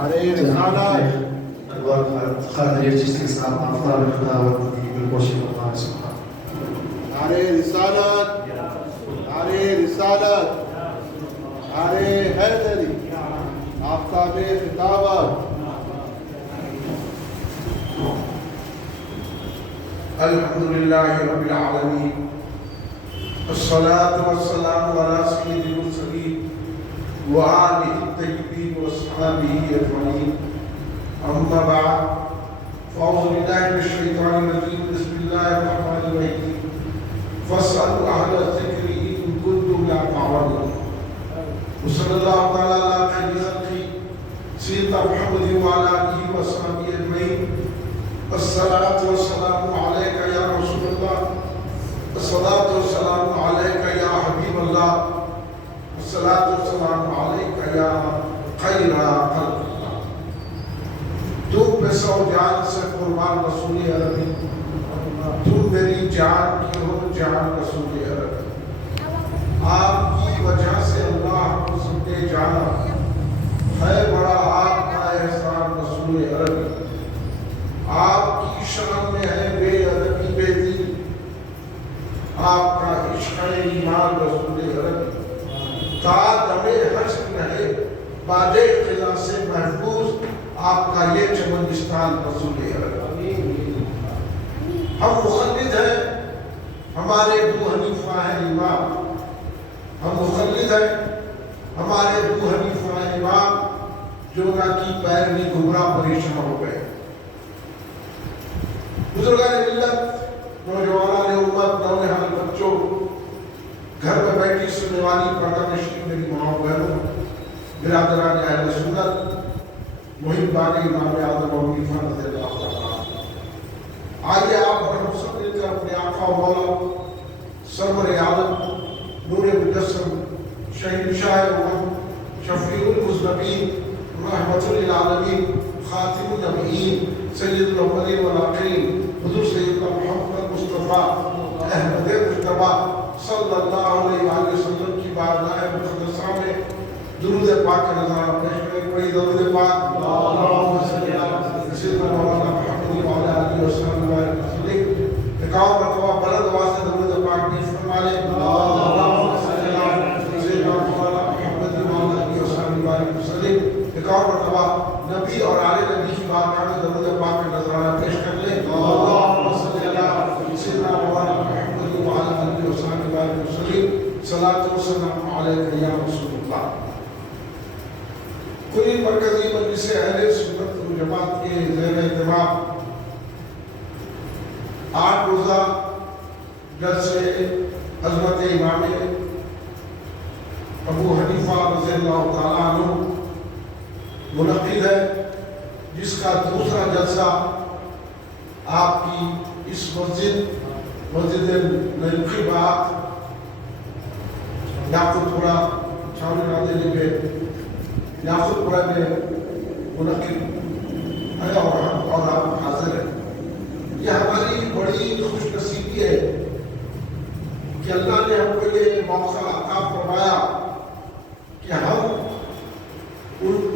نعرے رسالت خاطر چیز کے ساتھ افضل خداوت کی بالکل اللہ سبحانہ نعرے رسالت نعرے رسالت نعرے حیدری آفتاب خطابت الحمدللہ رب العالمین الصلاة والسلام على سید المرسلین وآلہ الطیبین واصحابہ اجمعین اما بعد فاعوذ باللہ من الشیطان الرجیم بسم اللہ الرحمن الرحیم فاسألوا اہل الذکر ان کنتم لا تعلمون وصلی اللہ تعالی علی خیر خلقہ سیدنا محمد وعلی آلہ وصحبہ اجمعین الصلاة والسلام علیک یا رسول اللہ الصلاة والسلام علیک یا حبیب اللہ الصلاة والسلام علیک یا خیر خلق اللہ. تو بے سو جان سے قربان رسول عربی، تو میری جان کی ہو جان رسول عربی. آپ کی وجہ سے اللہ کو سمجھے جانا ہے بڑا آپ کا احسان رسول عربی. آپ کی شان میں ہے بے ادبی بے دین، آپ کا عشق ایمان رسول عربی. تا دم حشر رہے باد قضا سے محفوظ آپ کا یہ چمنستان رسول عربی. ہم مخلد ہیں، ہمارے ابو حنیفہ ہیں امام. ہم مخلد ہیں، ہمارے ابو حنیفہ ہیں امام جو نہ کی پیروی گمراہ پریشان ہو گئے. بزرگان ملت، نوجوانان امت، نونہال بچوں، گھر میں بیٹھی سننے والی پردہ نشین میری ماں بہنوں، برادران اہل سنت، محبان امام اعظم ابو حنیفہ رضی اللہ تعالیٰ. آئیے آپ اور ہم سب مل کر اپنے آقا و مولا سرور عالم نور مجسم شہنشاہ امت شفیع المذنبین رحمت للعالمین خاتم النبیین سید الاولین والآخرین حضور سیدنا محمد مصطفیٰ احمد مجتبیٰ صلی اللہ علیہ وآلہ وسلم کی بارگاہ مقدسہ میں درود پاک کا نظارہ پیش کریں. پڑھی درود پاک اللہم صلی علی سیدنا مولانا محمد وعلی آلہ وسلم وسلم. 51 مرتبہ بلند آواز سے درود پاک پیش فرما لیں. اللہم صلی علی سیدنا مولانا محمد وعلی آلہ وسلم وسلم. 51 مرتبہ نبی اور آل نبی کی بارگاہ میں درود پاک کا نظارہ پیش کر لیں. اللہم صلی علی سیدنا مولانا محمد وعلی آلہ وسلم وسلم. صلاۃ و سلام علیک یا رسول اللہ. کلی مرکزی مجلس اہل سنت و جماعت کے زیر اہتمام 8 روزہ جلسے عظمت امام ابو حنیفہ رضی اللہ تعالیٰ عنہ منعقد ہے، جس کا دوسرا جلسہ آپ کی اس مسجد نعمت یاقوت پورہ چھاوڑی نادری پہ یاقوت پورہ میں منعقد ہے اور آپ حاضر ہیں. یہ ہماری بڑی خوش نصیبی ہے کہ اللہ نے ہم کو یہ موقع عطا فرمایا کہ ہم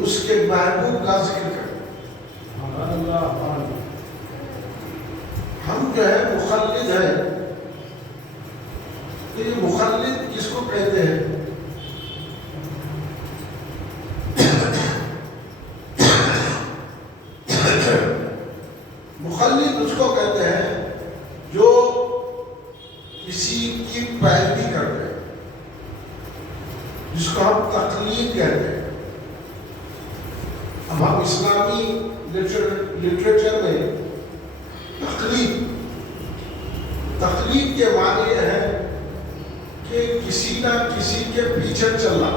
اس کے محبوب کا ذکر کریں. ہم جو ہے مخلد ہیں. یہ مخلد کس کو کہتے ہیں؟ مخلد اس کو کہتے ہیں جو کسی کی پیروی کرتے ہیں، جس کو ہم تقلید کہتے ہیں. اب ہم اسلامی لٹریچر میں تقلید کے معنی یہ ہے کہ کسی نہ کسی کے پیچھے چلنا،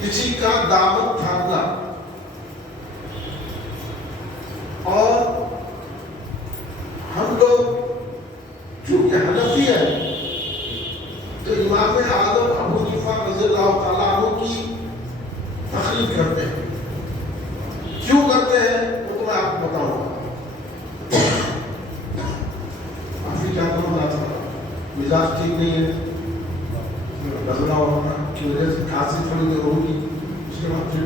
کسی کا دامن تھامنا. اور ہم لوگ چونکہ حنفی ہیں تو امام اعظم ابو حنیفہ رضی اللہ تعالیٰ عنہ کی تقلید کرتے ہیں. کیوں کرتے ہیں وہ تو میں آپ کو بتاؤں گا. کافی کیا کرنا تھا، مزاج ٹھیک نہیں ہے، لگ رہا ہوگا کی وجہ سے کھانسی تھوڑی دیر ہوگی، اس کے بعد پھر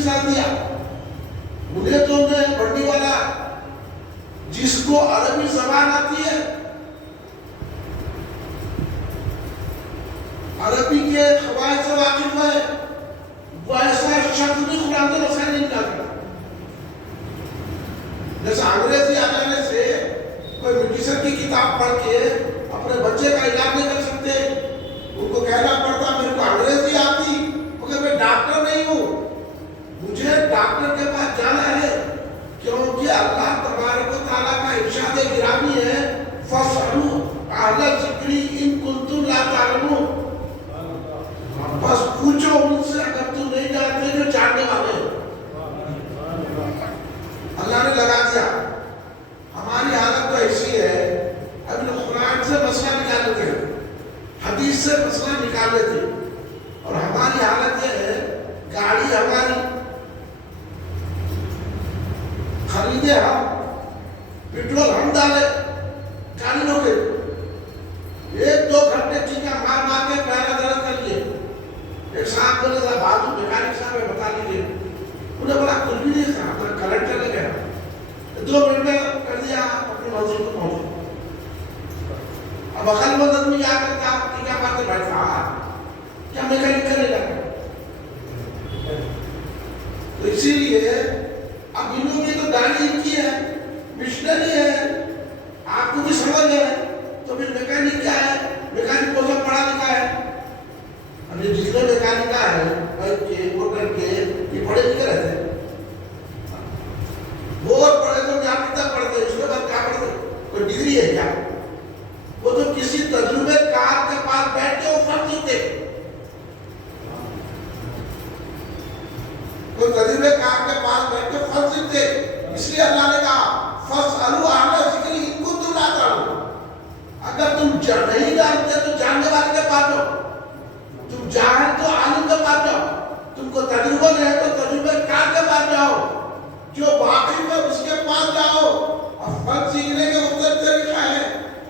مثال دیا. مجھے تو بڑھنی والا جس کو عربی زبان آتی ہے, عربی کے قواعد سے واقف ہے, وہ ایسا شخص بھی قرآن کے مسائل نہیں نکالتا. جیسے انگریزی آ جانے سے کوئی میڈیسن کی کتاب پڑھ کے اپنے بچے کا علاج نہیں کر سکتے. ان کو کہنا پڑتا میرے کو انگریزی آتی مگر میں ڈاکٹر نہیں ہوں, مجھے ڈاکٹر کے پاس جانا ہے, کیونکہ اللہ تبارک و تعالیٰ کا ارشاد گرامی ہے فَاسْأَلُوا أَهْلَ الذِّكْرِ إِن كُنتُمْ لَا تَعْلَمُونَ. بس پوچھو ان سے اگر تم نہیں جانتے جو جاننے والے ہیں. اللہ نے لگا دیا. ہماری حالت تو ایسی ہے, ابھی قرآن سے مسئلہ نکال لیتے ہیں, حدیث سے مسئلہ نکال لیتے ہیں, اور ہماری حالت یہ ہے گاڑی ہماری خریدے ہم, پیٹرول ہم ڈالے, گاڑی روکے, 1-2 گھنٹے ٹھیکا مار مار کے پہلا درد کر لیے. ایک صاحب بولے تھا بازو میکینک صاحب ہے بتا لیجیے, انہیں بولا کچھ بھی نہیں تھا, کلکٹر نے کہا 2 منٹ میں کر دیا, اپنی منزل کو پہنچے. اب عقل مند آدمی کیا کرتا, کیا باتیں بیٹھا, کیا میکینک کرے گا. تو اسی لیے اب انہوں نے تو گاڑی ان کی ہے, مشنری ہے, آپ کو بھی سمجھ ہے, تو پھر میکینک کیا ہے, میکینک کو سب پڑھا لکھا ہے. اب یہ جتنے میکینک ہے بائک کے موٹر کے یہ پڑھے لکھے رہتے ہیں. بہت پڑھے تو کیا کتاب پڑھتے, اس کے بعد کیا پڑھتے, کوئی ڈگری ہے کیا, وہ تو کسی تجربے کار کے پاس بیٹھ کے وہ فرض سیکھتے, کوئی تجربے کار کے پاس بیٹھ کے فرض سیکھتے. اس لیے اللہ نے کہا فَاسْأَلُوا أَهْلَ الذِّكْرِ إِن كُنتُمْ لَا تَعْلَمُونَ. اگر تم نہیں جانتے تو جاننے والے کے پاس جاؤ, تم جاہل تو عالم کے پاس جاؤ, تم کو تجربہ نہیں ہے تو تجربے کار کے پاس جاؤ, جو واقف ہے اس کے پاس جاؤ. اور فرض سیکھنے کے مختلف طریقہ ہے,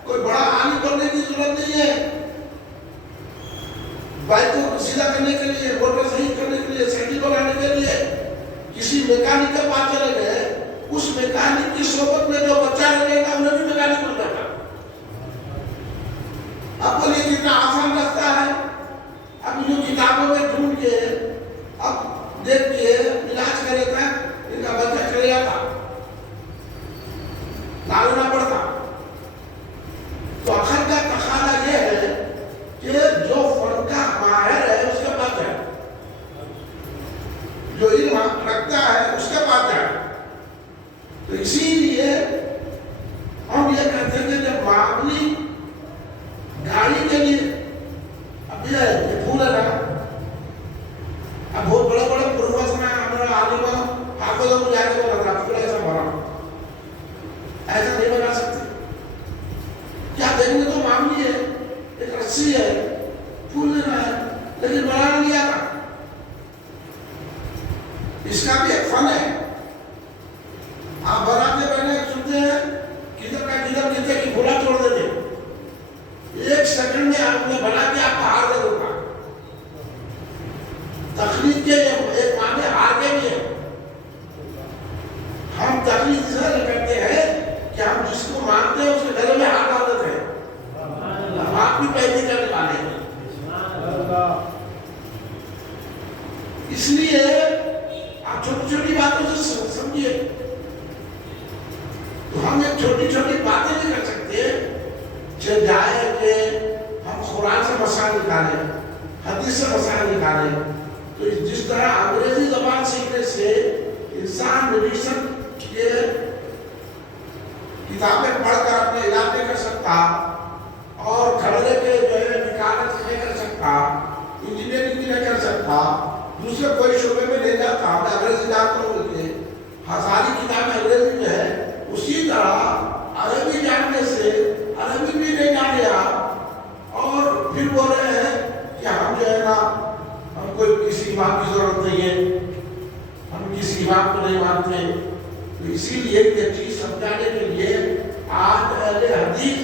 کوئی بڑا عالم بننے کی ضرورت نہیں ہے. بائک کو سیدھا کرنے کے لیے, موٹر صحیح کرنے کے لیے, سائیکل بنانے کے لیے کسی میکینک کے پاس چلے گئے, اس میکینک کی صحبت میں جو بچہ رہے گا انہیں بھی میکینک بن جائے گا. اب بولیے کتنا آسان رستہ ہے. اب جو کتابوں میں ڈھونڈ کے اب دیکھ کے علاج کرے تھا, ان کا بچہ چلے جاتا, لانا پڑتا. تو آخر کا تقاضا یہ ہے کہ جو فن کا ماہر ہے اس کے پاس جائے, جو علم رکھتا ہے اس کے پاس جائے. تو اسی لیے ہم یہ کہتے ہیں کہ جب معاملی گاڑی کے لیے اب یہ پھول ہے نا, اب بہت بڑے بڑے پروفیسر ہیں, ہمارا عالم حافظوں کو جا کے بولا تھا پھول ایسا بنا, ایسا نہیں بنا سکتے. کیا دیکھنے تو معاملی ہے, ایک رسی ہے, پھول لینا ہے, لیکن بنانا نہیں آتا. اس کا بھی ایک فن ہے. آپ بناتے پہلے سنتے ہیں کدھر کا کدھر کتنے کی پھولا توڑ دیتے, 1 سیکنڈ میں آپ نے بنا کے آپ ہار دے دو. تخلیق کے ایک معنی ہار کے بھی ہے. ہم تخلیق سے کرتے ہیں کہ ہم جس کو مانتے ہیں اس کے گلے میں ہاتھ ڈال دیتے ہیں, آپ بھی پیدا کرنے والے ہیں. اس لیے آپ چھوٹی چھوٹی باتوں سے سمجھیے. تو ہم ایک چھوٹی چھوٹی باتیں نہیں کر سکتے. جائے کہ ہم قرآن سے مسائل نکالیں, حدیث سے مسائل نکالیں. تو جس طرح انگریزی زبان سیکھنے سے انسان میڈیسن کے کتابیں پڑھ کر اپنے علاج نہیں کر سکتا, اور کھڑے کے جو ہے نکالت نہیں کر سکتا, انجینئرنگ بھی نہیں کر سکتا, دوسرے کوئی شعبے میں نہیں جاتا. میں انگریزی جانتا ہوں کہ ہزاری کتابیں انگریزی میں ہے. اسی طرح عربی جاننے سے عربی بھی نہیں جانے آپ, اور پھر بول رہے ہیں کہ ہم جو ہے نا ہم کو کسی امام کی ضرورت نہیں ہے, ہم کسی امام کو نہیں مانتے. تو اسی لیے یہ چیز سمجھانے کے لیے آج اہل حدیث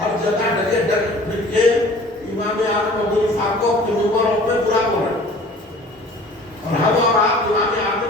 ہر جگہ ڈگے ڈگ کے امام اعظم ابو حنیفہ کو اپنے منبروں پہ برا بول رہے ہیں, اور ہم اور آپ امام اعظم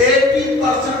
80%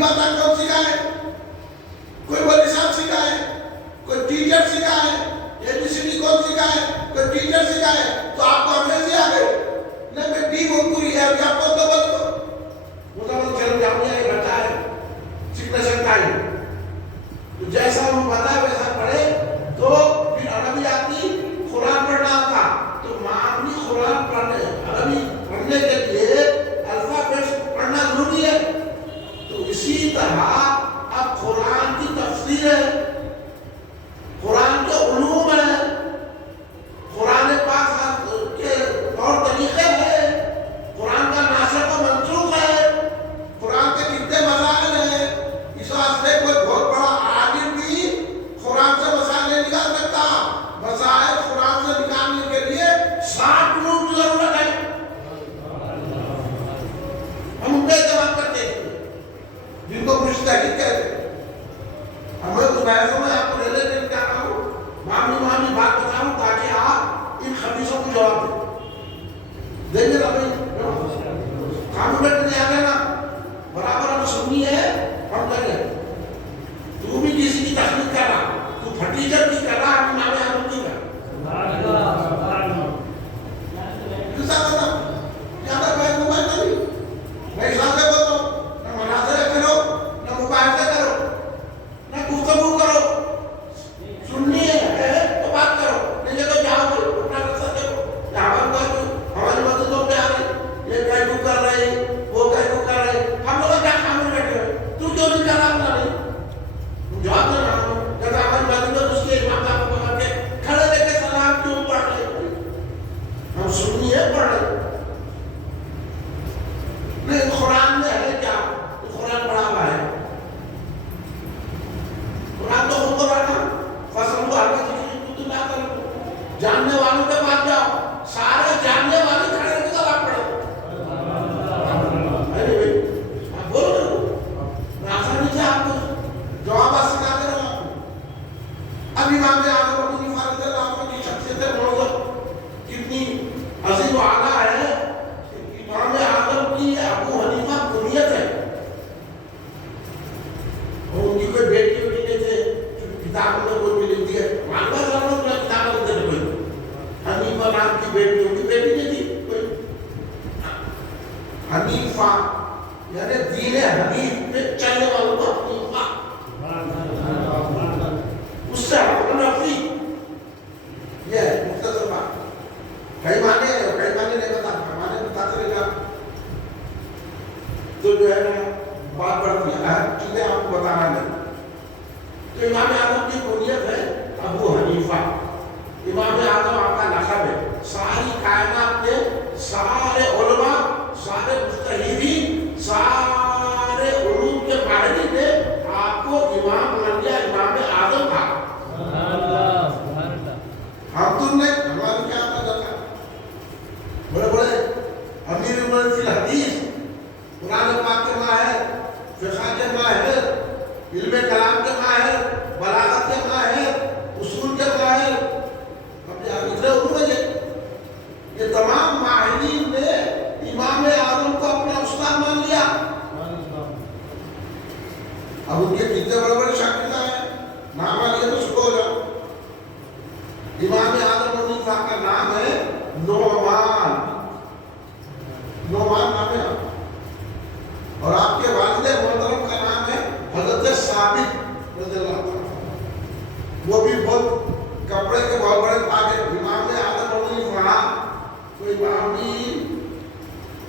باتیں کون سکھائے؟ کوئی مولوی صاحب سکھائے، کوئی ٹیچر سکھائے، ABCD کون سکھائے؟ کوئی ٹیچر سکھائے. تو آپ کو انگریزی آ گئی نہیں میں ڈی بولتی ہے ابھی آپ کو تو بول دو مسلمان چل جاؤں یہ بچہ ہے سیکھ نہ سکتا ہے. تو جیسا ہم پتا ہے ویسا پڑھے. تو پھر عربی آتی قرآن پڑھنا آتا تو معاملی قرآن پڑھنے عربی پڑھنے کے لیے الفابیٹ پڑھنا ضروری ہے. تو اسی طرح اب قرآن کی تفسیر ہے، قرآن کے علوم ہے، قرآن پاک کے طور طریقے ہیں، قرآن کا ناسخ و منسوخ ہے، قرآن کے کتنے مسائل ہیں. اس واسطے کوئی بہت بڑا عالم بھی قرآن سے مسائل نہیں نکال سکتا. مسائل قرآن سے نکالنے کے لیے 60 لوگوں کی ضرورت ہے. ہم ان پہ اعتماد کرتے ہیں جن کو مجتہد کہتے ہیں. ہمیں تو بحثوں میں آپ کو لے لے کر کیا رہا ہوں معاملی بات بتا رہا ہوں تاکہ آپ ان خبیثوں کو جواب دیں. دیں گے نا بھائی؟ قانون بیٹھ نہیں آ گیا نا برابر ہم سنی ہے ہم کریں. تو بھی کسی کی تخلیق کر رہا، تو بھٹیجر کی کر رہا، ہم نام آدم کی کر کسا بتا کیا تھا بھائی موبائل نہیں میں حساب سے بولتا ہوں نہ مناظرہ کرو نہ مباحثہ کرو نہ گفتگو کرو. سننی ہے تو بات کرو نہیں تو جاؤ اپنا رخصت کرو. ہماری مسجدوں پہ آ رہے یہ کہہ کر رہے وہ کہہ کر رہے ہم لوگ کیا خاموش بیٹھے ہوئے. تو کیوں نہیں کر رہا نہیں جواب دے رہا ہوں. جب ہماری مسجدوں اس کے امام صاحب کو پکڑ کے کھڑے دے کے سلام کیوں پڑھ رہے ہم سننی ہے پڑھ رہے نہیں. قرآن میں ہے کیا؟ قرآن پڑھا ہوا ہے. قرآن تو خود کو رکھا فصل کو ہر کسی نہ کرو. جاننے والوں کے پاس جاؤ سارے جاننے والے کھڑے ہو کے سلام پڑھو. ارے بھائی آپ بول رہے ہو میں آسانی سے آپ کو جواب سکھا دے رہا ہوں. اب امام اعظم ابو حنیفہ رضی اللہ عنہ کی شخصیت موضوع کتنی عظیم و اعلیٰ ہے. امام اعظم کی ابو حنیفہ کنیت ہے. اور ان کی کوئی بیٹی ویٹی نہیں تھے کتاب میں کوئی بھی لکھتی ہے معلومات سب لوگ کتاب لکھتے تھے. کوئی حنیفہ نام کی بیٹی ان کی بیٹی نہیں تھی کوئی. حنیفہ یعنی دین حنیف پہ چلنے والوں کو حنیفہ اس سے ہم نفی یہ ہے مختصر بات. کئی معنی نہیں بتاتے رہے گا تو جو ہے نا بات بڑھتی ہے. چیزیں آپ کو بتانا نہیں. تو امام اعظم کی کنیت ہے ابو حنیفہ. امام اعظم آپ کا لقب ہے. ساری کائنات کے سارے علماء سارے مجتہدین سارے علوم کے ماہرین نے آپ کو امام بنا دیا. امام اعظم تھا. ہم تم نے ہمارا کیا پتا تھا بڑے بڑے امیر عمر فی الحدیث قرآن پاک کے ماہر فقہ کے ماہر علم کلام کے ماہر بلاغت کے ماہر اصول کے ماہر اتنے علوم ہیں. یہ تمام ماہرین نے امام اعظم کو اپنا استاد مان لیا. اب ان کے کتنے بڑے بڑے شاگردہ ہیں نام آئیے تو شروع ہو جاؤ. امام اعظم حنیفہ کا نام ہے نعمان. نعمان نام ہے. اور آپ کے والد محترم کا نام ہے حضرت ثابت رضی اللہ عنہ. وہ بھی بہت کپڑے کے بہت بڑے تاجر. امام اعظم حنیفہ کوئی معمولی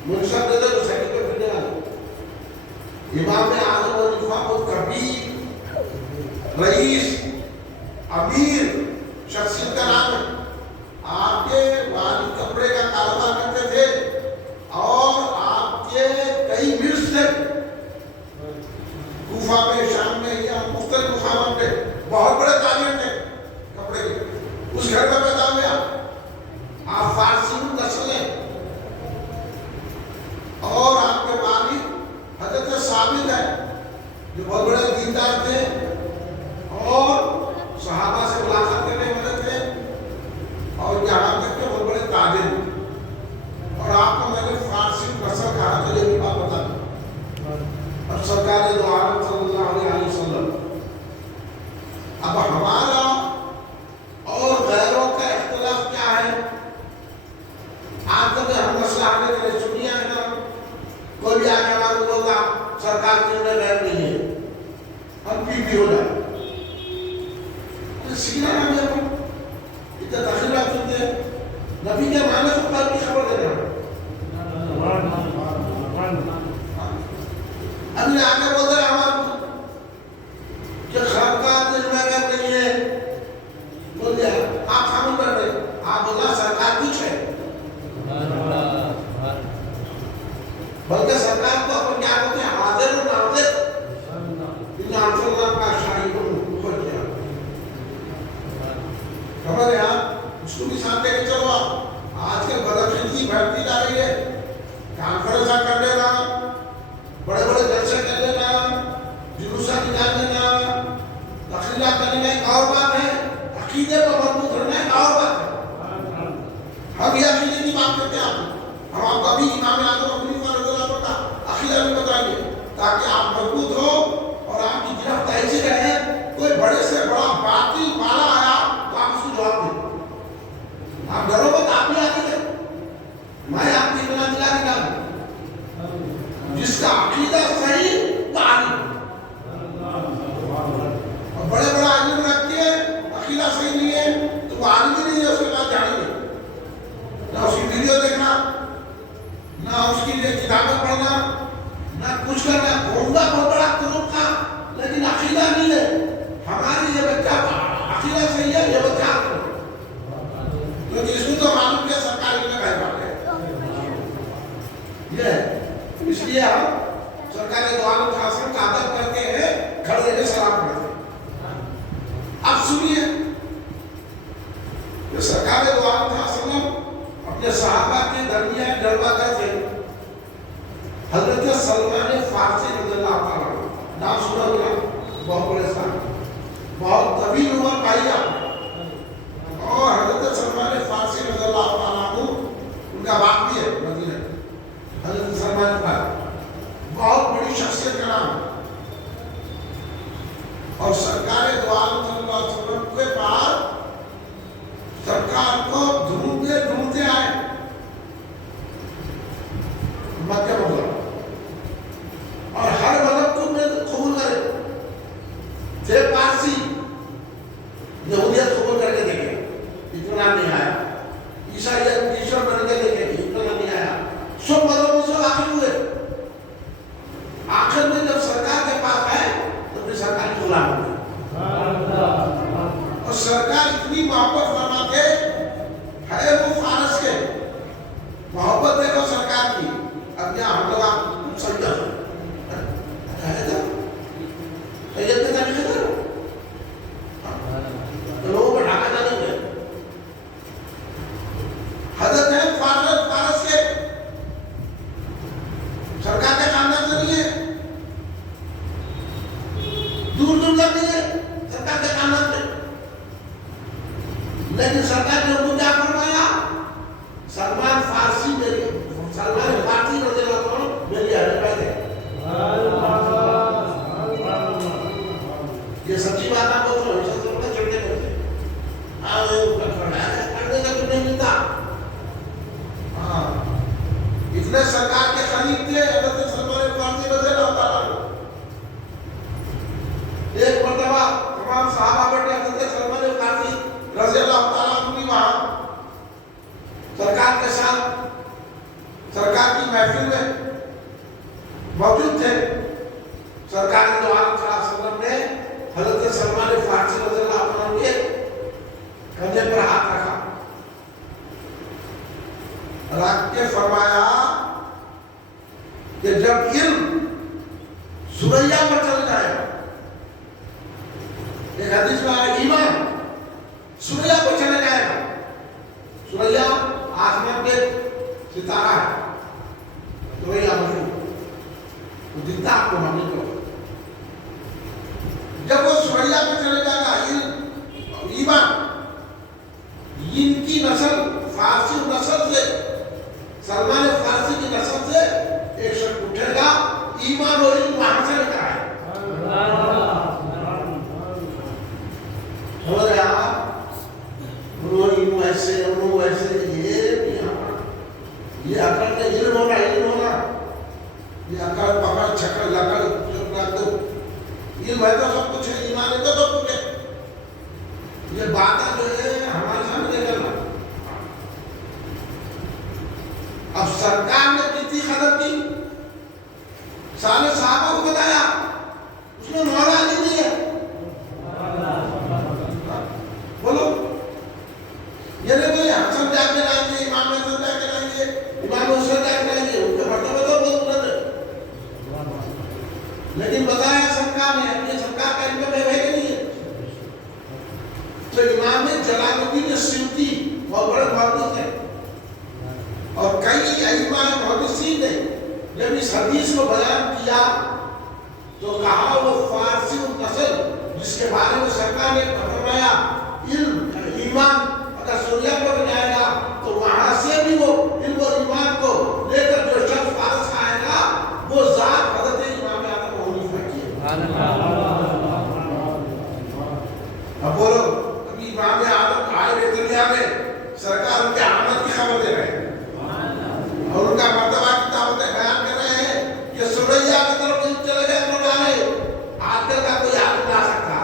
منشد دے دے تو سائیکل پہ پھرنے والے. امام اعظم حنیفہ بہت کبیر رئیس امیر شخصیت کا نام ہے. آپ کے والد کپڑے کا کاروبار کرتے تھے اور آپ کے کئی ملز تھے کوفہ میں شام میں یا مختلف مقامات پہ. بہت بڑے تاجر تھے کپڑے کے. اس گھر میں پیدا ہوئے آپ فارسی نسل ہیں اور آپ کے والد حضرت ثابت ہے جو بہت بڑے دیندار تھے اور صحابہ سے ملاقات کرنے والے تھے اور یہاں تک کہ بہت بڑے تاجر. اور آپ کو میں نے فارسی نسل کہا تو یہ بھی بات بتا دوں کوئی بھی آگے ہمارے بولتا سرکار کے اندر غیر نہیں ہے ہم بھی ہو جائے سیکھنا نہ میرے کو اتنا تخیلات سنتے ہیں نبی کے معنی سے قلب کی خبر دے رہا ابھی آگے بولتے ہیں ہمارے کہ خرقات علم غیب نہیں ہے بول دیا آپ خامن کر رہے آپ بولا سرکار کچھ ہے بلکہ سرکار کو اپنے کیا کہتے ہیں حاضر و ناظر ان آنسر اللہ کا شاہی کو مخبر کیا خبر ہے آپ اس کو بھی ساتھ لے کے چلو آپ آج کل بدخلقی بڑھتی جا رہی ہے کانفرنسا کر لینا بڑے بڑے جلسے کر لینا جلوسہ نکال لینا تقریرات کرنے میں ایک اور بات ہے عقیدے پر مضبوط رہنا ایک اور بات ہے ہم یہ عقیدے کی بات کرتے ہیں ہم آپ کو ابھی امام اعظم ابو حنیفہ رضی اللہ عنہ کا عقیدہ بھی بتائیں گے تاکہ آپ مضبوط ہو اور آپ کی گرفتاری سے رہیں کوئی بڑے سے بڑا باطل مالا آیا تو آپ اس کو جواب دیں آپ ڈرو مت آپ بھی آتی ہے میں آپ کی بنا دلا کے ڈالوں جس کا عقیدہ صحیح تعلیم اور بڑے بڑا علم رکھتے ہیں عقیدہ صحیح نہیں ہے تو وہ عالم ہی نہیں ہے اس کے بعد جانے گے نہ اس کی ویڈیو دیکھنا نہ اس کی کتابیں پڑھنا نہ کچھ کرنا ہوگا بہت بڑا قرآن کا لیکن عقیدہ نہیں ہے ہماری یہ بچہ عقیدہ صحیح ہے یہ بچہ کیونکہ اس کو تو معلوم کیا سرکاری میں بھائی بات ہے یہ اس لیے ہم سرکاری دو عالم خاصم کا ادب کرتے ہیں کھڑے رہے سلام پڑھتے ہیں اب سنیے کہ سرکار دو عالم خاصم اپنے صحابہ کے درمیان جلوہ کرتے حضرت سلمان فارسی رضی اللہ تعالیٰ نام سنا ہوگا بہت بڑے صاحب بہت طویل عمر پائی آپ اور حضرت سلمان فارسی رضی اللہ تعالیٰ عنہ ان کا باپ بھی ہے مدینہ حضرت سلمان فارسی بہت بڑی شخصیت کا نام ہے اور سرکار دو عالم صلی اللہ علیہ وسلم کے پاس سرکار کو ڈھونڈتے ڈھونڈتے آئے مکہ مکرمہ اور ہر مذہب کو میں قبول کرے تھے پارسی یہودیت قبول کر کے دیکھے اتنا نہیں آیا عیسائیت ایشور بن کے دیکھے اتنا نہیں آیا سب مذہبوں سے آخر ہوئے آخر میں جب سرکار کے پاس آئے تو پھر سرکار کی غلام ہوئی اور سرکار اتنی محبت فرماتے ہے وہ فارس کے محبت دیکھو سرکار کی اب یہاں ہم لوگ آپ سمجھا لوگوں کو ڈھاکا جانے ہوئے حضرت ہے فارس کے سرکار کے خاندان سے نہیں ہے دور دور تک نہیں ہے سرکار کے خاندان سے لیکن سرکار نے ان کو کیا فرمایا سلمان فارسی رضی اللہ عنہ میری اہل بیت ہے یہ سچی بات آپ کو چڑھتے کرتے کرنے کا تو نہیں ملتا اتنے سرکار کے قریب تھے حضرت سلمان فارسی رضی اللہ تعالیٰ ایک مرتبہ تمام صحابہ بیٹھے حضرت سلمان فارسی رضی اللہ تعالیٰ عنہ وہاں سرکار کے ساتھ سرکار کی محفل میں موجود تھے سرکار دو عالم صلی اللہ علیہ وسلم نے حضرت سلمان فارسی رضی اللہ عنہ کے کندھے پر ہاتھ رکھا رکھ کے فرمایا کہ جب علم سوریا پر چل جائے ایک حدیث میں آیا ایمان سوریا پر چلے جائے گا سوریا آسمان کے ستارہ ہے سوریا مشہور وہ دکھتا آپ کو ماننے کو جب وہ سوریا پر چلے جائے گا علم ایمان ان کی نسل فارسی نسل سے سلمان فارسی کی نسل سے ایک شخص اٹھے گا ایمان اور علم وہاں سے لگا ہے اور یہاں انہوں ایسے یہ عقل نے علم ہونا یہ اکڑ پکڑ چھکڑ لکڑ جو علم ہے تو سب کچھ ہے، ایمان ہے تو سب کچھ ہے. یہ باتیں جو ہے ہمارے سامنے کرنا. اب سرکار نے کتنی قدر کی، سارے صحابہ کو بتایا، اس میں مولا علی نہیں ہے. بولو یہ نہیں تو حسن جا کے لائیں گے، امام حسن جا کے لائیں گے، امام حسین جا کے لائیں گے، ان کے مرتبہ تو بہت بلند ہے. لیکن بتایا سرکار نے، اپنی سرکار کا ان میں ہے کہ نہیں ہے. تو امام جلال الدین سیوطی بہت بڑے محدث ہیں، اور کئی ائمہ محدثین نے جب اس حدیث کو بیان کیا تو کہا وہ فارسی النسل جس کے بارے میں سرکار نے فرمایا علم ایمان اگر سوریا پر جائے گا تو وہاں سے بھی وہ علم اور ایمان کو لے کر جو شخص فارس آئے گا وہ ذات حضرت امام اعظم ابو حنیفہ کی ہے. اب بولو ابھی امام اعظم آئے ہوئے دنیا میں، سرکار ان کے آمد کی خبر دے رہے ہیں اور ان کا مرتبہ کتابتیں بیان کر رہے ہیں کہ سوریا کی طرف نہیں چلے گئے تو جانے آج کل کا کوئی آدمی لا سکتا.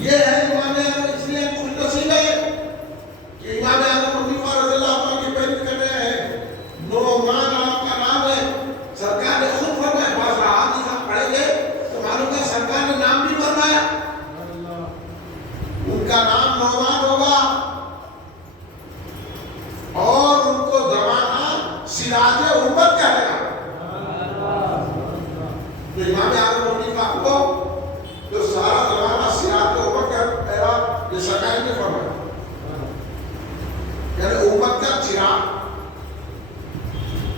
یہ ہے امام اعظم. اس لیے خوش نصیب ہے کہ امام اعظم ابو حنیفہ رضی اللہ عنہ کی پیروی کر رہے ہیں. نعمان آپ کا نام ہے، سرکار نے خود فرمایا، بعض احادیث آپ پڑھیں گے تو معلوم ہے سرکار نے نام بھی فرمایا، ان کا نام نعمان ہوگا اور ان کو زمانہ سراج امت کہے گا. تو امام اعظم ابو حنیفہ کو جو سارا زمانہ سراج امت کا پہلا یہ سرکار نے فرمایا، یعنی امت کا چراغ.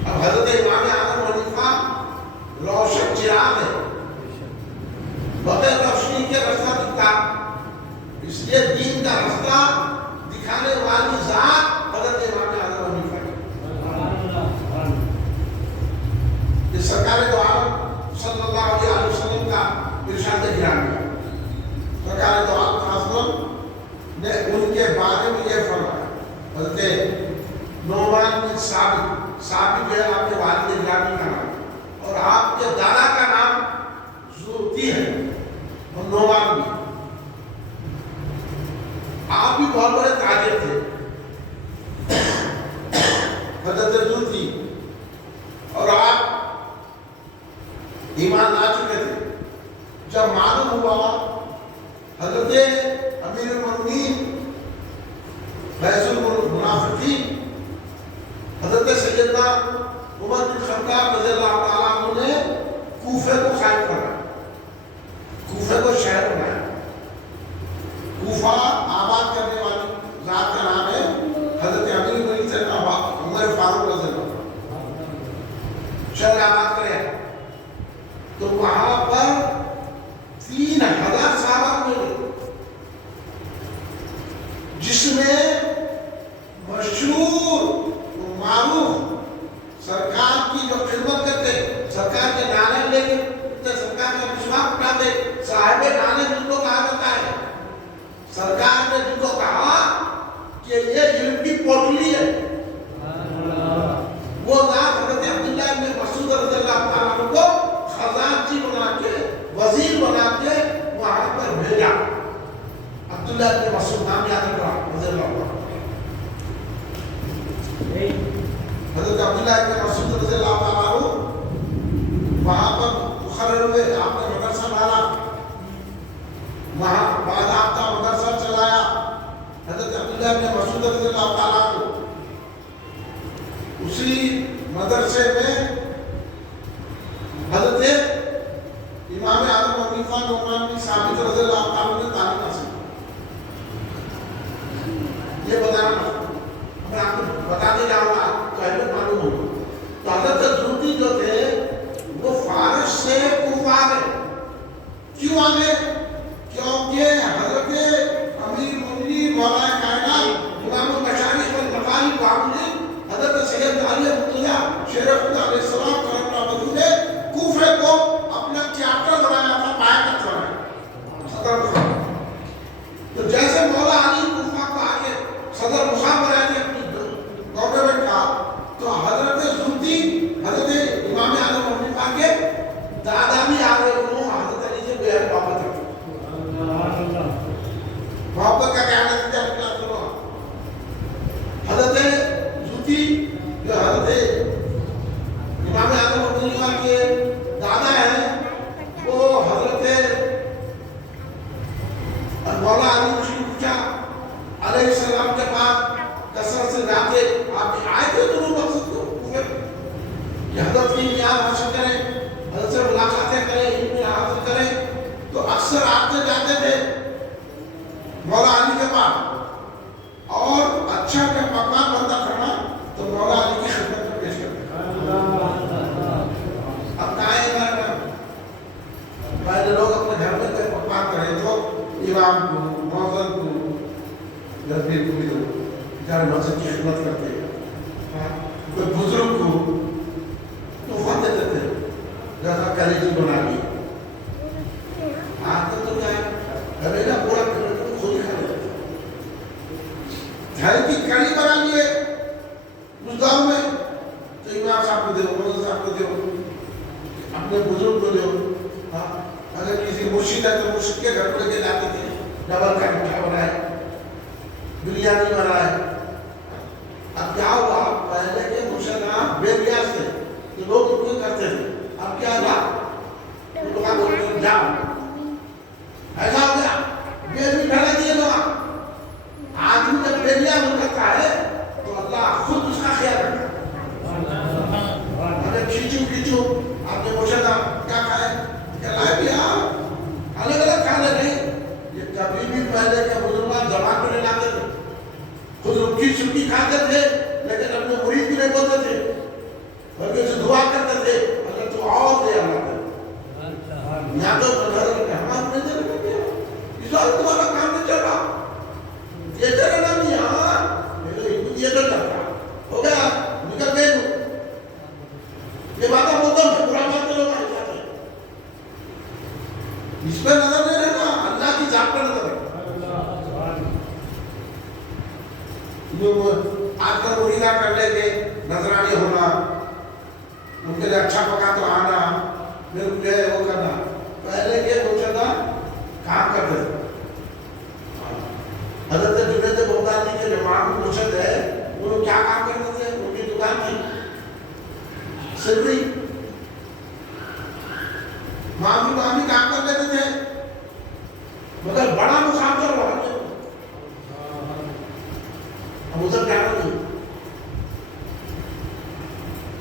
اب حضرت امام اعظم ابو حنیفہ روشن چراغ ہے، بغیر روشنی کے راستہ دکھتا. اس لیے دین کا راستہ دکھانے والی ذات حضرت امام اعظم ابو حنیفہ ہے. یہ سرکار دو عالم صلی اللہ علیہ وسلم کا ارشاد گرامی ہے. سرکار دو عالم نے ان کے بارے میں یہ فرمایا، حضرت نعمان بن ثابت جو ہے آپ کے والد گرامی کا نام اور آپ کے دادا کا نام زوتی ہے اور نعمان بھی. آپ بھی بہت بڑے تاجر تھے حضرت زوتی، اور آپ ایمان لا چکے تھے. جب معلوم ہوا حضرت امیر المؤمنین رئیس المنافقین حضرت سیدنا عمر بن خطاب رضی اللہ تعالیٰ عنہ نے کوفے کو قائم کرا، کوفے کو شہر بنایا. کوفہ آباد کرنے والی ذات کا نام ہے حضرت امیر المؤمنین سیدنا عمر فاروق رضی اللہ عنہ. شہر آباد کرے تو وہاں پر 3000 صحابہ ملے، جس میں مشہور معروف سرکار کی جو خدمت کرتے، سرکار کے نعرے لے کے سرکار کا مسواک اٹھاتے، صاحب نعرے جن کو کہا جاتا ہے. سرکار نے جن کو کہا کہ یہ علم کی پوٹلی ہے، وہ ذات حضرت عبداللہ بن مسعود رضی اللہ تعالیٰ عنہ کو خزانچی بنا کے وزیر بنا کے وہاں پر بھیجا. عبداللہ بن مسعود نام یاد رکھا رضی اللہ عنہ. یاد حاصل کریں، حضرت سے ملاقاتیں کریں، علم حاصل کریں، تو اکثر آتے جاتے تھے مولا علی کے پاس، اور اچھا جب پکوان بنتا کھانا تو مولا علی کی خدمت میں پیش کرتے. اب کہاں ہے ہمارا کام؟ پہلے لوگ اپنے گھر میں پکوان کریں تو امام کو، مؤذن کو، دردیر کو بھی جارے مسجد کی خدمت کرتے ہیں، کوئی بزرگ کو تو خود دیتے تھے جیسا کلیجی بنا لی. آج تو کیا ہے گھرے کا پورا خود ہی کھا لیتے، گھر کی کڑی بنا لیے اس گاؤں میں تو امام صاحب کو دو، مؤذن صاحب کو دو، اپنے بزرگ کو دو. اگر کسی مرشد ہے تو مرشد کے گھر کو لے کے جاتے تھے، ڈبل کا میٹھا بنائے، بریانی بنائے. اب کیا ہوا؟ پہلے کے مرشد بے ریاض تھے تو لوگ ان کو کرتے تھے. اب کیا ہوا؟ لوگ جاؤ ایسا ہو گیا بے بھی ڈھلا دیے لوگ. آدمی جب بے ریاض کرتا ہے تو اللہ خود اس کا خیال رکھتا ہے. اگر کھینچو آپ نے مرشد کیا کھائے، کیا لائے بھی الگ الگ کھانے نہیں. یہ کبھی بھی پہلے کے بزرگان زبان میں نہیں لاتے تھے، خود رکی سکی کھاتے تھے لیکن اپنے مرید بھی نہیں بولتے تھے، بلکہ اسے دعا کرتے تھے اگر تو اور دے اللہ کر. یہاں تو ہمارے نہیں دے رہے، اس وقت تمہارا کام نہیں چل رہا، یہ تیرے نام یہاں یہ تو کرتا ہو گیا، نکل گئے. یہ باتیں بولتا ہوں برا بات لوگ آ جاتے ہیں، اس پہ نظر نہیں رہنا، اللہ کی ذات پر نظر رہنا. آج کل مریدہ کر لے کے نظرانی ہونا، ان کے لیے اچھا پکا تو آنا، میرے کو جو ہے وہ کرنا. پہلے کے مرشدہ کام کرتے تھے. حضرت جنید بغدادی کے جو معروف مرشد ہے وہ لوگ کیا کام کرتے تھے؟ ان کی دکان تھی سلوری، معمولی کام کر لیتے تھے مگر بڑا مسافر ہوا. اب ادھر جانا نہیں.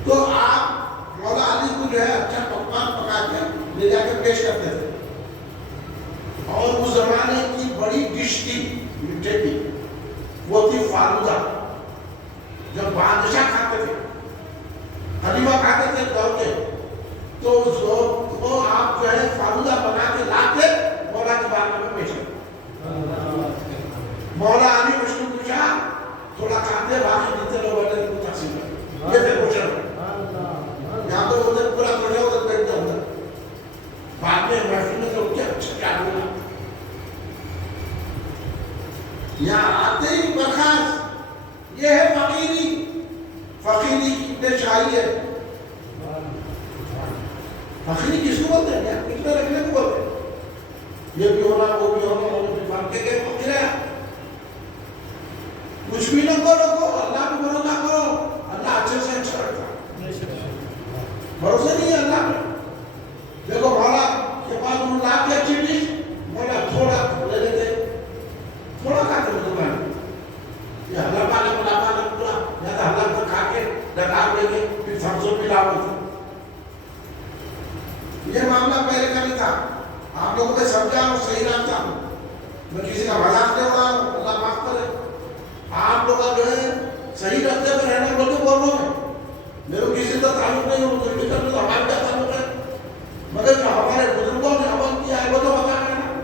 تو آپ مولا علی کو جو ہے اچھا پکوان پکا کے لے جا کے پیش کرتے تھے. اور اس زمانے کی بڑی ڈش تھی میٹھے کی، وہ تھی فالودہ. جب بادشاہ کھاتے تھے، حلیمہ کھاتے تھے دور کے، تو وہ آپ جو ہے فالودہ بنا کے لا کے مولا کی بارگاہ میں پیش کرتے. مولا علی مشکل پوچھا تھوڑا کھاتے باقی جتنے لوگ والے کو تقسیم کرتے. یہ تھے پوچھا یہاں تو ادھر پورا تھوڑا ادھر بیٹھتا ہوتا. بعد میں محفل میں تو کیا اچھا کیا بولا. یہاں آتے ہی برخاست، یہ ہے فقیری. فقیری کتنے شاہی ہے. فقیری کس کو بولتے ہیں؟ کتنے رکھنے کو بولتے ہیں؟ یہ بھی ہونا وہ بھی ہونا، وہ بھی فقیر کے فقیر ہے. کچھ بھی نہ کرو، اللہ پہ بھروسہ کرو، اللہ اچھے سے اچھا رکھتا ہے. بھروسہ نہیں ہے اللہ پہ. دیکھو مولا کے پاس انہوں لا کے اچھی ڈش، مولا تھوڑا لے لیتے، تھوڑا کھاتے بزرگان. یہ حلہ پانے پورا یا تو حلہ پر کھا کے ڈکار لے کے پھر سمسوں پہ لاؤ. یہ معاملہ پہلے کا نہیں تھا. آپ لوگوں کو سمجھا اور صحیح رہتا ہوں، میں کسی کا مذاق نہیں ہو رہا ہوں، اللہ معاف کرے. آپ لوگ جو ہے صحیح راستے پر رہنا بول کے بول رہا ہوں. میرے کو کسی کا تعلق نہیں ہو، تو ہمارے کیا تعلق ہے؟ مگر جو ہمارے بزرگوں نے عمل کیا ہے وہ تو بتا رہے ہیں.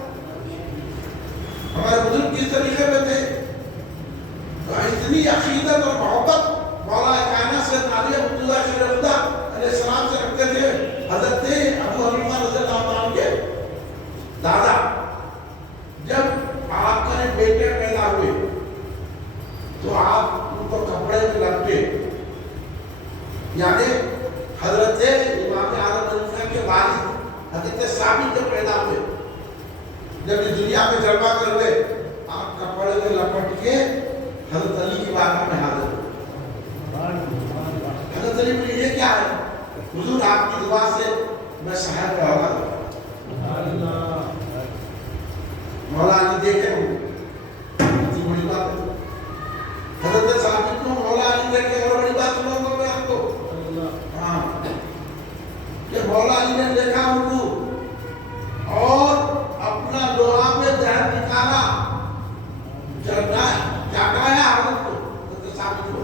ہمارے بزرگ کس طریقے میں تھے، اتنی عقیدت اور محبت مولا کائنات سے علی عبداللہ شیر خدا علیہ السلام سے رکھتے تھے. حضرت ابو حنیفہ رضی اللہ عنہ کے دادا جب آپ کا بیٹے پیدا ہوئے تو آپ ان کو کپڑے میں لپٹے، یعنی حضرت امام اعظم حنیفہ کے والد حضرت ثابت جب پیدا ہوئے، جب اس دنیا میں جلوہ کر ہوئے، آپ کپڑے میں لپٹ کے حضرت علی کی بارگاہ میں حاضر ہوئے. حضرت علی بولے یہ کیا ہے؟ حضور آپ کی دعا سے میں صحت پہ ہوگا. مولا علی دیکھے اتنی بڑی بات ہے. حضرت ثابت کو مولا علی دیکھے اور بڑی بات سناؤں گا میں آپ کو. ہاں نے دیکھا ان کو اور اپنا لوہا پہ زہر نکالا، جگایا حضرت کو، حضرت ثابت کو،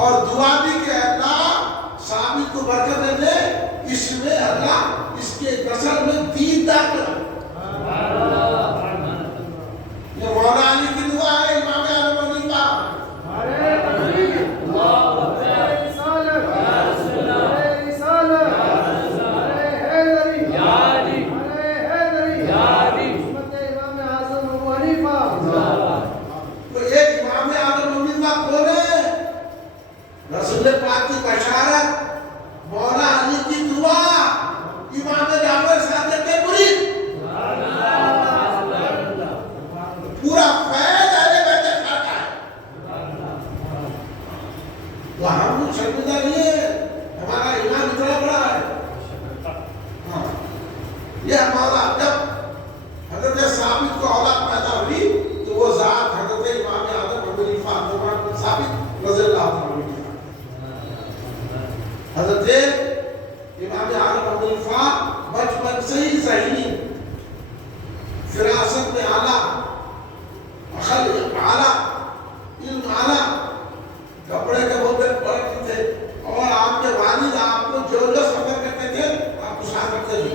اور دعا بھی کہ اللہ ثابت کو برکت دے دے، اس میں اللہ اس کے نسل میں دین داخل کرے۔ یہ مولا علی کی دعا ہے، امام اعظم علی کا۔ تو ایک امام اعظم علی کا کون ہے؟ رسول پاک کی بشارت، مولا علی کی دعا، امام جعفر صادق کے مرید، پورا فیض اہل بیت کھاتا ہے۔ تو ہم کو شرمندہ نہیں ہے، ہمارا ایمان اتنا بڑا ہے۔ یہ ہمارا جب حضرت ثابت کو اولاد پیدا ہوئی تو وہ ذات حضرت امام اعظم ابو حنیفہ نعمان بن ثابت رضی اللہ عنہ کی حضرت امام اعظم ابو حنیفہ بچپن سے ہی ذہنی فراست میں اعلیٰ، عقل اعلیٰ، علم اعلیٰ، کپڑے کے بہت پڑھتے تھے، اور آپ کے والد آپ کو جو سفر کرتے تھے آپ کو ساتھ رکھتے تھے۔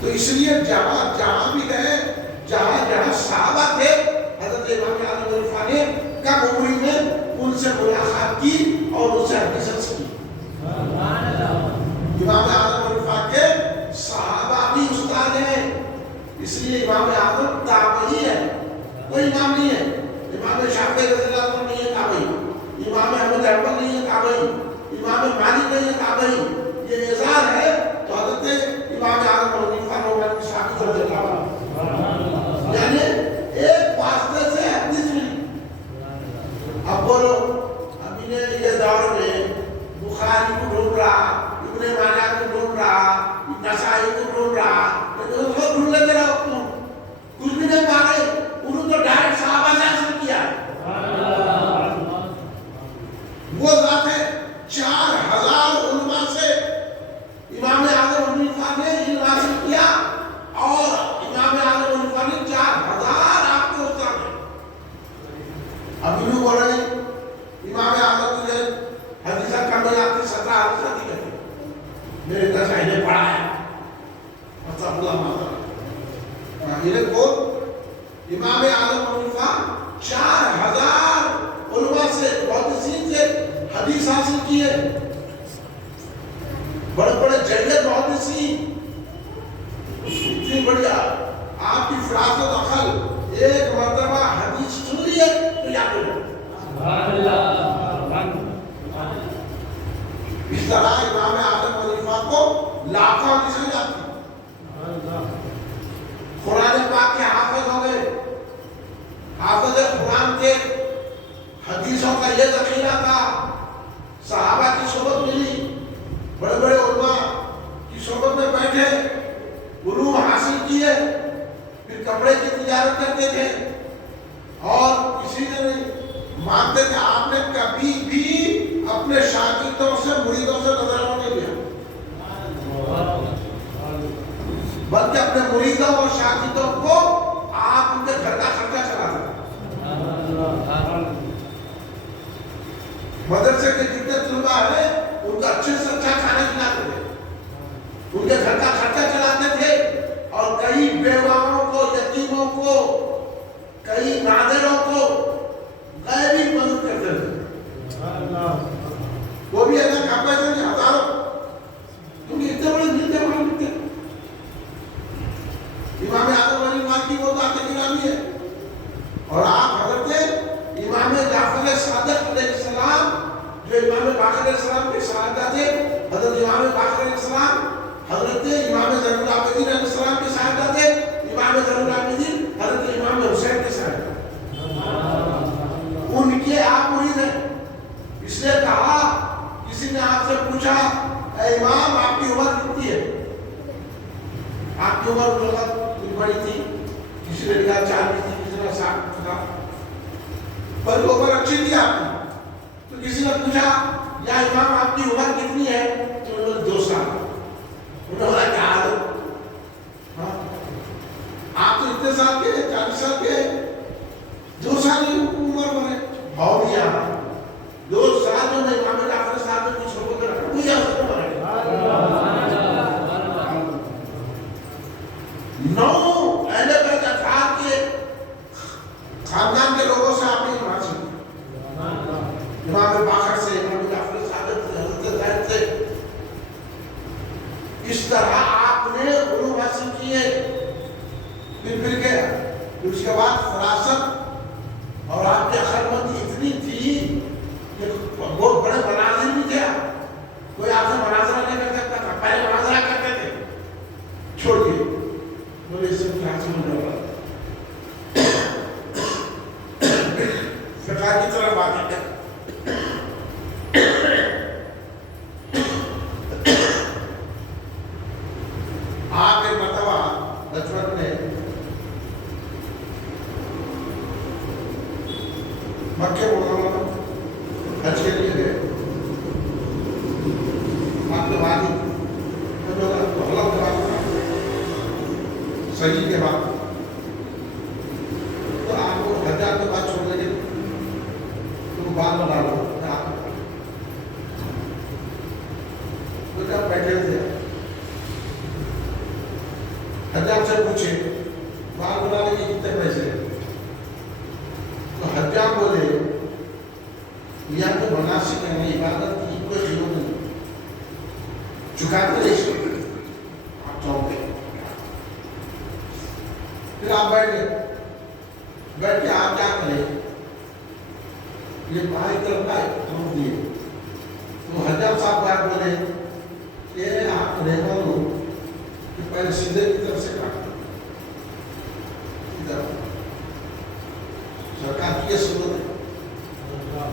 تو اس لیے جہاں بھی گئے، جہاں صحابہ تھے، حضرت امام اعظم ابو حنیفہ نے کم عمری میں ان سے ملاقات کی اور ان سے حدیث کی۔ امام اعظم ابو حنیفہ کے صحابہ بھی استاد ہیں، اس لیے امام اعظم تابعی ہے، کوئی امام نہیں ہے۔ امام شافعی رضی اللہ عنہ نہیں ہے تابعی، امام احمد حنبل نہیں ہے تابعی، امام مالک نہیں ہے تابعی، یہ اعزاز ہے۔ تو حضرت امام اعظم ابو حنیفہ نعمان بن ثابت رضی اللہ عنہ، یعنی ایک واسطے سے حدیث ملی۔ اب بولو، ابھی نے یہ دور میں بخاری کو ڈھونڈ رہا، ابن ماجہ کو ڈھونڈ رہا، نسائی کو ڈھونڈ رہا، تو اس کو ڈھونڈ لیتے رہو تم، کچھ بھی نہیں پا رہے۔ انہوں تو ڈائریکٹ صحابہ سے حاصل کیا ہے۔ وہ ذات ہے 4000 علماء سے امام اعظم ابو حنیفہ نے علم حاصل کیا، اور امام اعظم ابو حنیفہ نے 4000 آپ کے استاد ہیں۔ اب انہوں بول رہے ہیں امام اعظم نے حدیثہ کامیاب کی 17 حدیثہ کی ہے، میرے 10 نے پڑھا ہے، مطلب اللہ معاذ اللہ کو امام اعظم ابو حنیفہ 4000 علماء سے، محدثین سے حدیث حاصل کی ہے، بڑے بڑے جلیل محدثین، اتنی بڑی آپ کی فراست عقل، ایک مرتبہ حدیث سن لی ہے تو یاد ہو جائے۔ اس طرح امام اعظم ابو حنیفہ کو لاکھوں حدیثیں جاتی، قرآن پاک کے حافظ ہو گئے، حافظ قرآن کے حدیثوں کا یہ ذخیرہ تھا، صحابہ کی صحبت ملی، بڑے بڑے علماء کی صحبت میں بیٹھے، علوم حاصل کیے، پھر کپڑے کی تجارت کرتے تھے، اور کسی نے نہیں مانتے تھے آپ نے کبھی بھی اپنے شاگردوں سے مریدوں سے نظر نہیں لیا، بلکہ اپنے مریدوں اور شاگردوں کو آپ ان کے گھر کا خرچہ چلاتے تھے۔ مدرسے کے جتنے طلباء ہیں ان کا اچھے سے اچھا کھانا کھلاتے تھے، ان کے گھر کا خرچہ چلاتے تھے، اور کئی بیواؤں کو، یتیموں کو، کئی نادروں کو غیبی مدد کرتے تھے، وہ بھی ایسا کام پیسے نہیں، ہزاروں، کیونکہ اتنے بڑے ملتے ملتے۔ امام اعظم ابو حنیفہ کی وہ ذات گرامی ہے، اور آپ حضرت امام جعفر صادق علیہ السلام، جو امام باقر علیہ السلام کے صاحبزادہ تھے، حضرت امام باقر علیہ السلام، حضرت امام زین العابدین علیہ السلام کے صاحبزادہ تھے، امام زین العابدین حضرت امام حسین کے صاحبزادہ، ان کے آپ مرید ہیں۔ اس نے کہا، کسی نے آپ سے پوچھا اے امام آپ کی عمر کتنی ہے؟ آپ کی عمر بہت بڑی تھی، کسی نے کہا 40 تھی، کسی نے 60 تھا، پر عمر اچھی تھی آپ کی۔ تو کسی نے پوچھا یا امام آپ کی عمر کتنی ہے؟ آپ کے بعد غلط بات صحیح کے بعد تو آپ کو حجات کے بعد چھوڑ دیں گے تم بات بنا لو تو جب بیٹھے تھے حجاب سے پوچھے بال بنانے کے کتنے پیسے تو حجاب بولے یا تو مناسب ہے عبادت کی کوئی ضرورت نہیں چکاتے رہے آپ چاہتے پھر آپ بیٹھ کے آپ کیا کریں یہ بھائی طرف کا روک دیے تو حجاب صاحب بات بولے کہ آپ رہنا لو کہ پہلے سیدھے کی طرف سے کاٹ ادھر سرکار کی یہ ضرورت ہے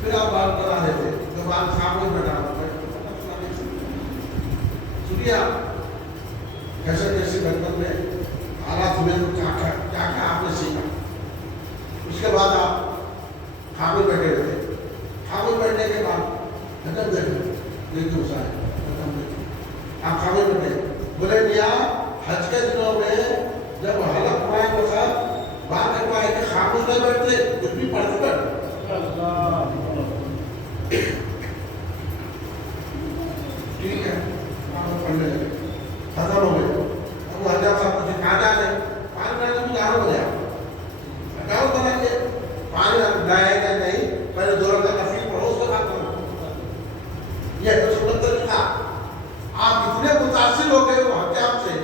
پھر آپ بات بنا رہے تھے جب آپ خاموش بیٹھا سنیے آپ کیسے کیسے بچپن میں حالات ہوئے تو کیا کیا آپ نے سیکھا اس کے بعد آپ خاموش بیٹھے ہوئے تھے خاموش بیٹھنے کے بعد دیکھو آپ خاموش بیٹھے بولے میاں حج کے دنوں میں جب حلق پائے وہ سب بات کر پائے کہ خاموش نہیں بیٹھتے کچھ بھی پڑھتے ٹھیک ہے پڑھنے لگے ختم ہو گئے اب وہ حجاب صاحب مجھے کہاں جا رہے پانی بنانے میں جانا ہو گیا ہٹاؤ بنا کے پانی لائے گا نہیں پہلے دو رکعت نفل پڑھو اس کے بعد کرو یہ تو سنت طریقہ آپ اتنے متاثر ہو گئے وہ حجاب سے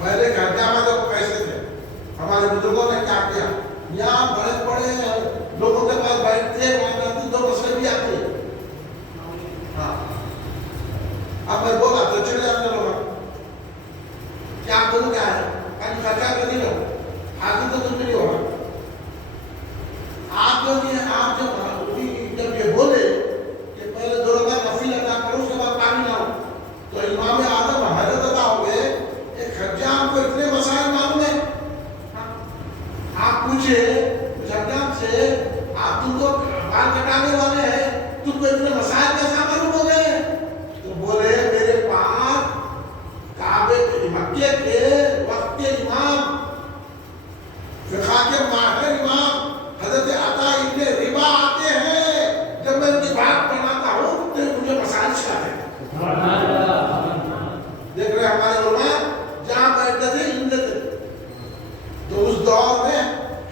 پہلے حجاب جو کیسے تھے ہمارے بزرگوں نے کیا کیا یہاں بڑے بڑے لوگوں کے پاس بیٹھتے وہاں دو مسئلے بھی آتے ہاں اب میں بولا تو چڑ جاتے لوگ کیا بولوں کیا ہے کہیں خرچہ کر نہیں لو آگے تو تم نہیں ہوگا آپ جب یہ بولے کہ پہلے دو رکعت نفل ادا کرو اس کے بعد پانی لاؤ تو امام اعظم حضرت ادا ہو گئے ایک حجام کو اتنے مسائل معلوم ہے آپ پوچھے حجام سے آپ تم کو بال کٹانے والے ہیں تم کو اتنے مسائل کیسا معلوم ہو گئے تو بولے میرے پاس کعبے مکے کے وقت کے امام فقہ کے ماہر امام حضرت عطا ابن ربا آتے ہیں جب میں ان کی بات بناتا ہوں تو مجھے مسائل سکھاتے ہیں دیکھ رہے ہمارے علماء جہاں بیٹھتے تھے ہندے تھے تو اس دور میں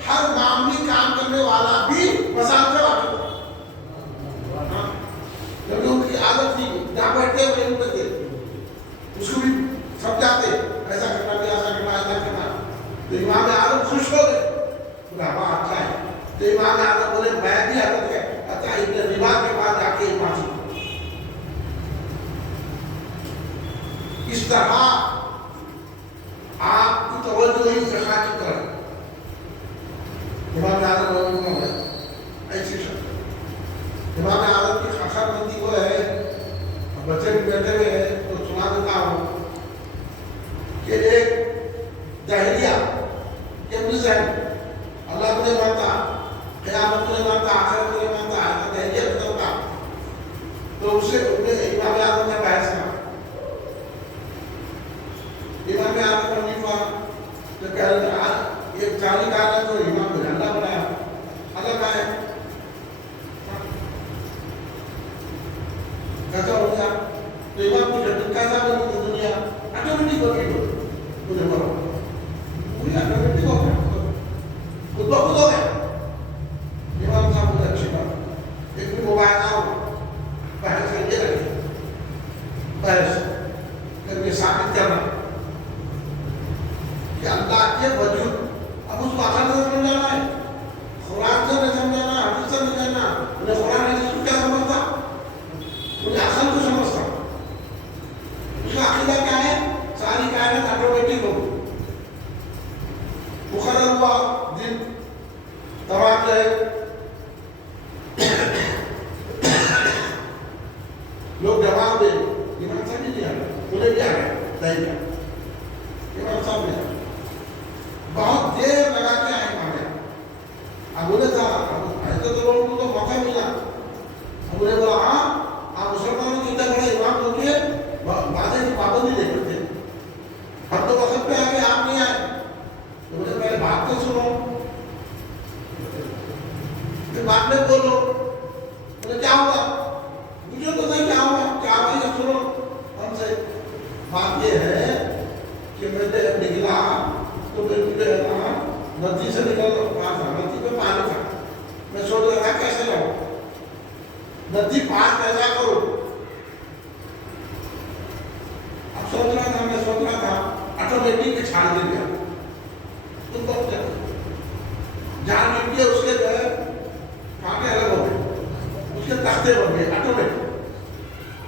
ہر معمولی کام کرنے والا بھی مسائل سے واقف تھا کیونکہ ان کی عادت تھی جہاں بیٹھتے ہوئے ہندے تھے اس کو بھی سمجھاتے ایسا کرنا بھی ایسا کرنا ایسا کرنا تو امام اعظم خوش ہو گئے بابا اچھا ہے تو امام اعظم بولے میں بھی حضرت ہے اچھا ابن ربا کے پاس جا کے معافی اس طرح آپ کی توجہ ہی فقہ کی طرف امام اعظم ایسی شخص امام اعظم کی خاصا بندی وہ ہے بچے بھی بیٹھے ہوئے ہیں تو سنا دیتا ہوں کہ ایک دہلیہ کہ اللہ کو نہیں مانتا قیامت کو نہیں مانتا آخرت کو نہیں مانتا آخرت دہلیہ ختم کا تو اسے امام اعظم نے بحث کیا امام اعظم حنیفہ جو کہہ رہے تھے ایک جعلی کہا ہے تو امام کو اللہ بنایا اللہ کا ہے کیسا ہو گیا تو امام کو جب کیسا بنی دنیا آٹومیٹک ہو گئی مجھے بولو مجھے آٹومیٹک ہو گیا خود بخود ہو گیا امام صاحب بہت اچھی بات ایک بھی موبائل نہ ہو بحث کر کے رکھے بحث کر کے ثابت کرنا کہ اللہ کے وجود اب اس کو عقل سے سمجھانا ہے قرآن سے نہیں سمجھانا حدیث سے نہیں جانا انہیں قرآن حدیث کو کیا سمجھتا انہیں عقل کو سمجھتا اس کا عقیدہ کیا ہے ساری کائنات آٹومیٹک ہو مقرر ہوا دن تمام جو ہے لوگ جواب دے امام صاحب نہیں آ رہے انہیں بھی آ گئے نہیں کیا امام صاحب نے بہت دیر لگا کے آئے مانگے اب انہیں تھا تو لوگوں کو تو موقع ملا ابو نے بولا ہاں آپ مسلمانوں کی اتنا بڑا امام ہو کے وعدے کی پابندی نہیں کرتے، ہم تو وقت پہ آ گئے آپ نہیں آئے، تو مجھے پہلے بات تو سنو پھر بعد میں بولو، مجھے کیا ہوا مجھے تو نہیں کیا ہوا کیا بھائی سنو ہم سے، بات یہ ہے کہ میں نے نکلا تو میرے ندی سے نکل پار تھا، ندی میں پانی تھا، میں سوچ رہا تھا کیسے جاؤں ندی پار کیسا کروں، اب سوچ رہا تھا میں سوچ رہا تھا آٹومیٹک کے چھاڑ دے گیا تم کو کیا جان مل کے اس کے جو ہے کانٹے الگ ہو گئے، اس کے تختے بن گئے آٹومیٹک،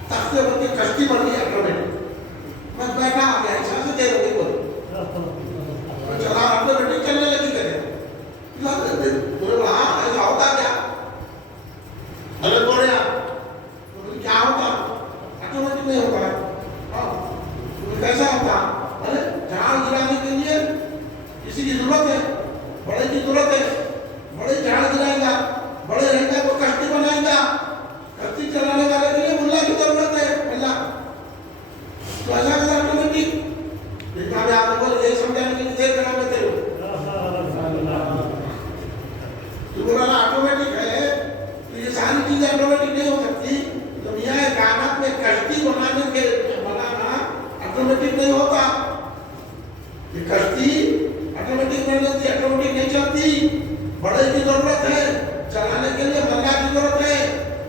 تختے بن کے کشتی بن گئی آٹومیٹک، میں بیٹھا آ گیا ایسا سے دے رہی بول چلا آٹومیٹک چلنے لگی کرے پورے وہاں ایسا ہوتا کیا الگ بڑھے آپ کیا ہوتا آٹومیٹک نہیں ہوتا ہے، کیسا ہوتا ارے جہاں گرانے کے لیے کسی کی ضرورت ہے، بڑے کی ضرورت ہے، بڑے جھاڑ گرائے گا، بڑے رہیں گا تو کشتی بنائے گا، کشتی چلانے والے کے لیے ملا کی ضرورت ہے اللہ، تو ایسا کرتا آٹومیٹک لیکن ہمیں آپ کو یہ سمجھانے کے لیے دیر کرا میں تیرے تو بولا آٹومیٹک ہے تو یہ ساری چیزیں آٹومیٹک نہیں ہو سکتی، تو یہ کائنات میں کشتی بنانے کے بنانا آٹومیٹک نہیں ہوتا، یہ کشتی آٹومیٹک نہیں ہوتی، آٹومیٹک نہیں چلتی، بڑے کی ضرورت ہے، چلانے کے لیے ملا کی ضرورت ہے،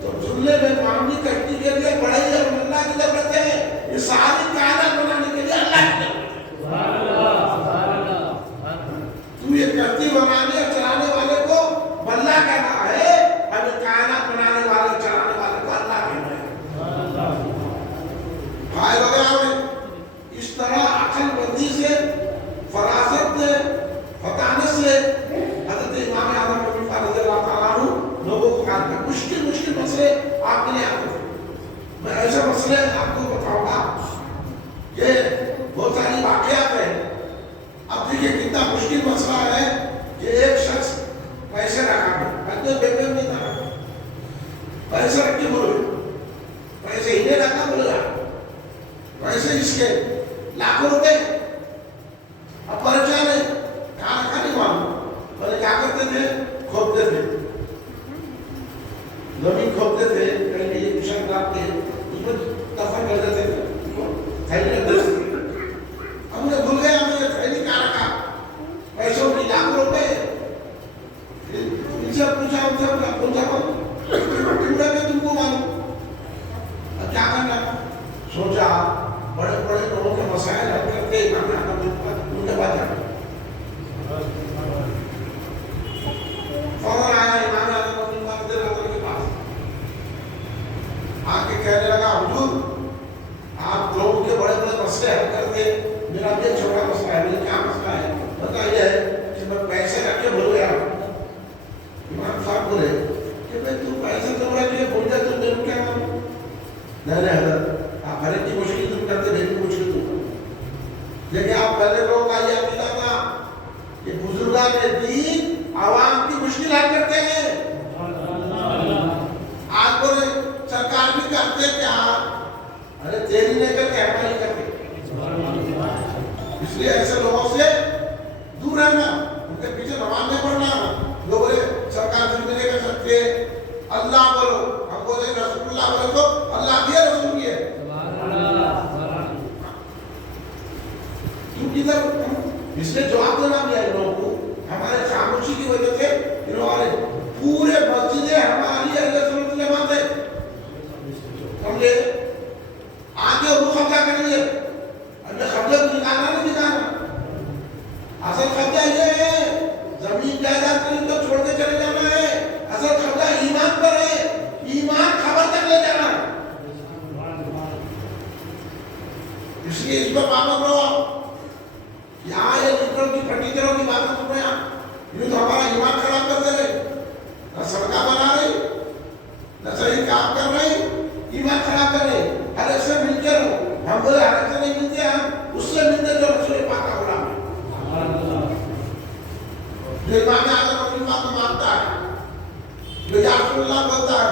تو جملے میں معمولی کشتی کے لیے بڑے اور ملا کی ضرورت ہے، یہ ساری کائنات بنانے کے لیے اللہ کی ضرورت ہے، تو یہ کشتی بنانے اور چلانے والے کو ملا کہنا ہے، اور یہ کائنات بنانے والے چلانے والے کو اللہ کہنا ہے، بھائی وغیرہ میں اس طرح عقل بندی سے فراست سے فتانت سے حضرت امام اعظم رضی اللہ تعالیٰ عنہ لوگوں کو کہا کہ مشکل مسئلے آپ کے لیے آتے تھے، میں ایسے مسئلے آپ کو بتاؤں گا کہ بہت ساری واقعات ہیں، اب دیکھیں کتنا مشکل مسئلہ ہے کہ ایک شخص پیسے رکھا گیا، پہلے بیٹے نہیں تھا، پیسے رکھ کے بولے پیسے ہی نہیں رکھا بولے گا پیسے اس کے لاکھوں روپے، اب پریشان ہے کہاں رکھا نہیں معلوم، پہلے کیا کرتے تھے کھودتے تھے، زمین کھودتے تھے کہیں بھی یہ کشن ڈال کے اس میں دفن کر دیتے تھے، تھیلی رکھ دیتے تھے، ہم نے بھول گئے ہمیں یہ تھیلی کہاں رکھا، پیسوں کی لاکھوں روپے، ان سے پوچھا تم کو معلوم، اب کیا کرنا، سوچا بڑے بڑے لوگوں کے مسائل حل کرتے ان کے بعد جانا، فوراً آیا امام اعظم رضی اللہ کے پاس آ کے کہنے لگا حضور آپ لوگوں کے بڑے بڑے مسئلے حل کرتے، میرا یہ چھوٹا مسئلہ ہے، میرا کیا مسئلہ ہے بتائیے ہے کہ میں پیسے رکھ کے بھول گیا، امام صاحب بولے کہ بھائی تو پیسے تو رکھ کے بھول گیا تو میرے کیا معلوم، نہیں حضرت آپ ہر ایک کی مشکل دور کرتے میری مشکل دور کرتے، لیکن آپ پہلے لوگ کا یہ عقیدہ تھا کہ بزرگان دین عوام کی مشکل حل کرتے ہیں، آج بولے سرکار بھی کرتے کیا، ارے تیری نہیں کرتے ہماری کرتے، اس لیے ایسے لوگوں سے دور رہنا، ان کے پیچھے نماز نہیں پڑھنا، لوگ بولے سرکار بھی نہیں کر سکتے، اللہ بولو، ہم بولے رسول اللہ بولے تو اللہ بھی ہے رسول بھی ہے، اس نے جواب دینا بھی ہے لوگوں کو، ہمارے خاموشی کی وجہ سے انہوں نے پورے مسجدیں ہماری اہل سنت جماعت ہے، سمجھے آگے وہ قبضہ کر لیے، ابھی قبضہ کو نکالنا نہیں نکالنا، اصل قبضہ یہ ہے زمین جائیداد کے تو چھوڑ کے چلے جانا ہے، اصل قبضہ ایمان پر ہے، ایمان خبر تک لے جانا، اس لیے اس پر پابند رہو، یہاں یہ لٹروں کی پٹیچروں کی باتیں سن رہے ہیں، یہ تو ہمارا ایمان خراب کر دے رہے، نہ سڑکیں بنا رہے، نہ صحیح کام کر رہے، ایمان خراب کر رہے، ہر ایک سے مل کے رہو، ہم بولے ہر ایک سے نہیں ملتے، ہم اس سے ملتے جو رسول پاک کا غلام ہے، جو امام اعظم اپنی بات مانتا ہے، جو یا رسول اللہ بولتا ہے،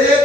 1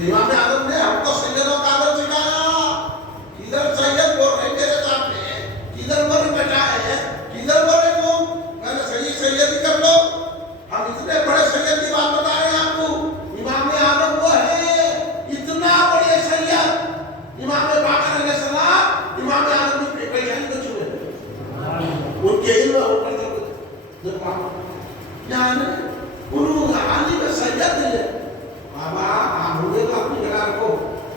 تو امام اعظم نے ہم کو سیدوں کا ادب سکھایا. کدھر سید بول رہے میرے سامنے, کدھر بول بچائے, کدھر بولے تم, میں نے صحیح سیدی کر لو. ہم اتنے بڑے سید کی بات بتا رہے ہیں آپ کو. امام اعظم وہ ہے اتنا بڑے سید, امام باقر علیہ السلام امام اعظم کی پریشانی کو چھوڑے ان کے علم اوپر یعنی انہوں عالی میں سید ہے. بابا آپ ہوئے تو اپنی جگہ رکھو,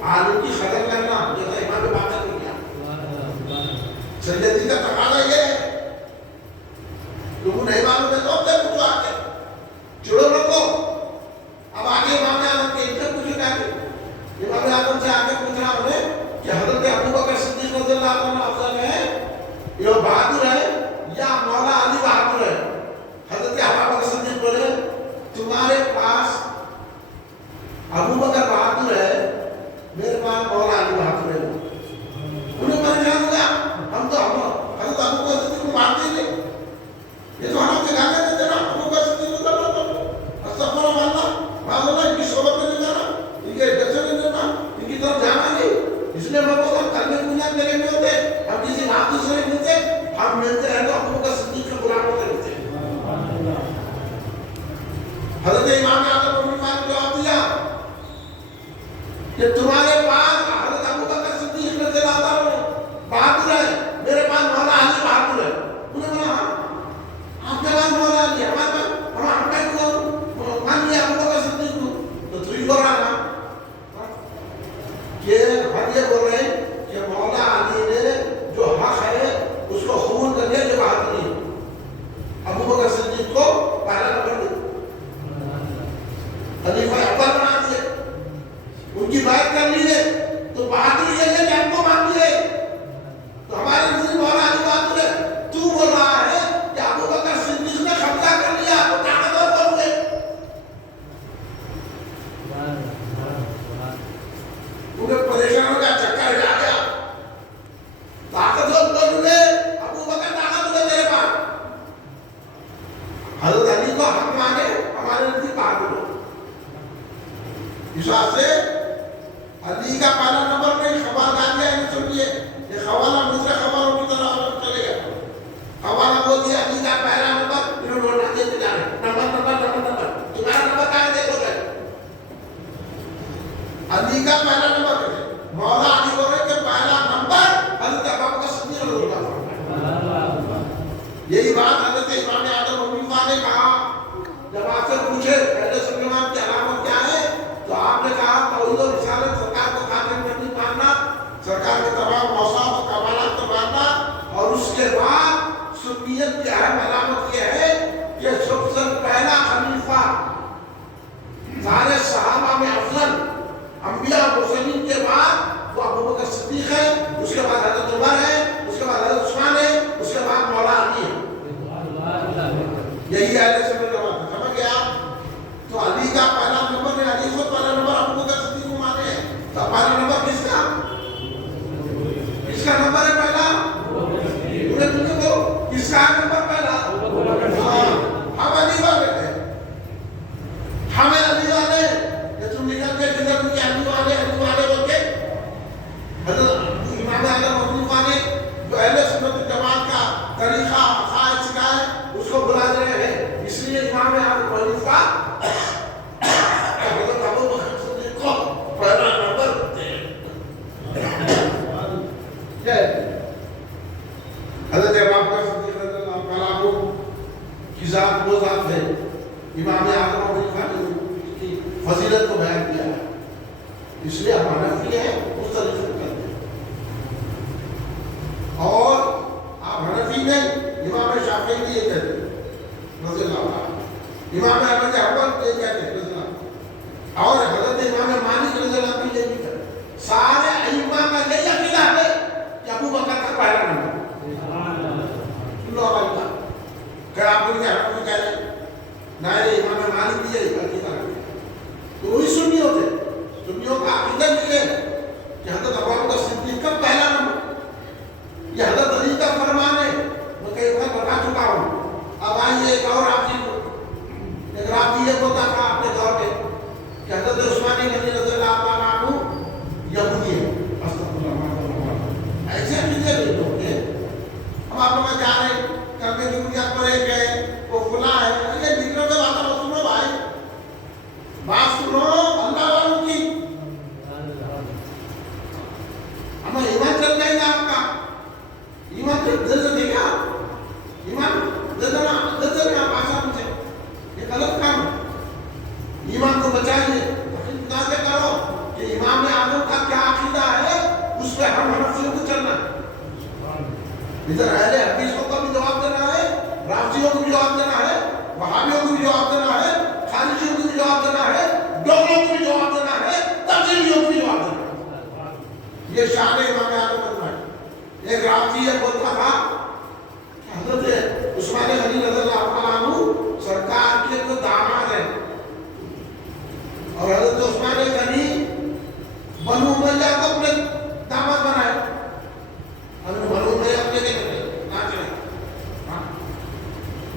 عالم کی قدر کرنا جیسا امام باقر نے کیا. سیدی کا تقاضا یہ ہے, تم نہیں معلوم ہے تو اب تک پوچھو آگے چھوڑو رکھو. اب آگے امام اعظم کے عزت پوچھے جاتے. امام اعظم سے آگے پوچھ رہا ہوں نے کہ حضرت ابو بکر صدیق رضی اللہ عنہ افضل ہے یا بہادر ہے یا مولا علی بہادر ہے. حضرت ابو بکر صدیق بولے تمہارے پاس ابو بکر بہادر ہے, میرے پاس مولا علی بہادر ہے. انہیں پریشان ہوا, ہم تو حضرت ابو بکر صدیق کو مانتے ہی نہیں. یہ تو ہم کے گانے دیتے نا ابو بکر صدیق کو کرنا تو استغفر اللہ ان کی صحبت میں نہیں جانا, ان کے عزت سے نہیں دینا, ان کی طرف جانا نہیں. اس لیے میں بولتا ہوں کلمے بنیاد میرے میں ہوتے, ہم کسی بہادر سے نہیں ملتے, ہم ملتے ہیں تو ابو بکر صدیق کے غلام ہوتے ملتے. حضرت امام اعظم نے جواب دیا کہ تمہارے پاس حضرت ابو بکر صدیق رضی اللہ عنہ بہادر ہے, میرے پاس مولا علی بہادر ہے. انہوں نے کہا آپ کے پاس مولا علی, ہمارے پاس ہم کہتے مان لیا ابو بکر صدیق کو, تو تو ہی بول رہا نا کہ ہم یہ بول رہے ہیں کہ مولا علی نے جو حق ہے اس کو قبول کر لیا, جو بہادری ہے. ابو بکر صدیق کو پہلا نمبر دیا, خلیفہ اول بنا دیے, ان کی بات کر لیجیے. تو بہادری یہ ہے کہ ہم کو مان لیے تو ہمارے نزدیک مولا علی بہادر ہے. تو بول رہا ہے کہ ابو بکر صدیق نے قبضہ کر لیا تو طاقتور بن گئے. انہیں پریشان ہو گیا, چکر آ گیا. طاقتور بن گئے, ابو بکر طاقت ہے تیرے پاس. حضرت علی کو حق مانے, ہمارے نزدیک بہادر ہو. اس واسطے علی کا پہلا نمبر نہیں خوال آ گیا ہے. سنیے یہ خوالہ دوسرے خوالوں کی طرح چلے گا. خوالہ بول دیا علی کا پہلا نمبر, انہوں نے بولنا دیتے جا رہے نمبر تمہارا نمبر کہاں ہے دیکھو گے. علی کا پہلا نمبر ہے, مولا علی بول رہے کہ پہلا نمبر حضرت ابو بکر صدیق رضی اللہ عنہ. یہی بات حضرت امام اعظم ابو حنیفہ نے کہا جب آپ سے پوچھے پہلے سلیمان کی علامت کیا ہے, تو آپ نے کہا توحید و رسالت, سرکار کو قاتل نہیں ماننا, سرکار کے تمام اوصاف و کمالات کو ماننا. اور اس کے بعد سنیت کی اہم علامت یہ ہے کہ سب سے پہلا خلیفہ سارے صحابہ میں افضل انبیاء و مرسلین کے بعد وہ ابو بکر صدیق ہے, اس کے بعد حضرت عمر ہے, اس کے بعد حضرت عثمان ہے, اس کے بعد مولا علی ہے. یہی اہل سنت کا بات ہے, سمجھ گیا. تو علی کا پہلا نمبر ہے, علی کو پہلا نمبر ابو بکر صدیق کو مانے ہیں. تو پہلا نمبر کس کا نمبر ہے پہلا, پورے دنیا کو کس کا نمبر پہلا. ہم علی والے ہیں, ہمیں علی والے کہ تم نکل کے جدھر بھی علی والے بول کے. حضرت امام اعظم ابو حنیفہ نے جو اہل سنت جماعت کا طریقہ عقائد سکھایا ہے اس کو بلا رہے ہیں. اس لیے امام اعظم ابو حنیفہ حضرت ابو بکر صدیق کو پہلا نمبر دیتے ہیں. حضرت ابو بکر صدیق رضی اللہ عنہ کی ذات وہ ذات ہے. امام اعظم ابو حنیفہ نے کی فضیلت کو بیان کیا ہے, اس لیے ہم حنفی ہیں اس طریقے سے کرتے ہیں. اور آپ حنفی نہیں, امام شافعی بھی یہ کہتے ہیں رضی اللہ عنہ, امام احمد حنبل یہ کہتے ہیں رضی اللہ عنہ, اور حضرت امام مالک رضی اللہ عنہ یہ بھی کہتے ہیں. سارے ائمہ کا یہی عقیدہ ہے کہ ابو بکر کا پہلا نمبر. کیا آپ کو کیا حنفی کہہ رہے ہیں, نہ امام مالک بھی یہی عقیدہ ہے. تو وہی سنی ہوتے, سنیوں کا عقیدہ بھی ہے کہ حضرت ابو بکر صدیق کا پہلا نمبر. یہ حضرت علی کا فرمان ہے, میں کئی بار بتا چکا ہوں. اب آئیے ایک اور آپ کی ایک رابطی یہ ہوتا تھا اپنے دور میں کہ حضرت ادھر اہل حدیثوں کو بھی جواب دینا ہے، رافضیوں کو بھی جواب دینا ہے، وہابیوں کو بھی جواب دینا ہے، خارجیوں کو بھی جواب دینا ہے، ڈوگروں کو بھی جواب دینا ہے، تبدیلیوں کو بھی جواب دینا ہے۔ یہ شان امام اعظم بننا ہے۔ ایک رافضی یہ بولتا تھا کہ حضرت عثمان غنی رضی اللہ عنہ سرکار کے تو داماد ہیں، اور حضرت عثمان غنی بنو امیہ کو اپنے داماد بنائے، بنو امیہ اپنے کے نہ چلے۔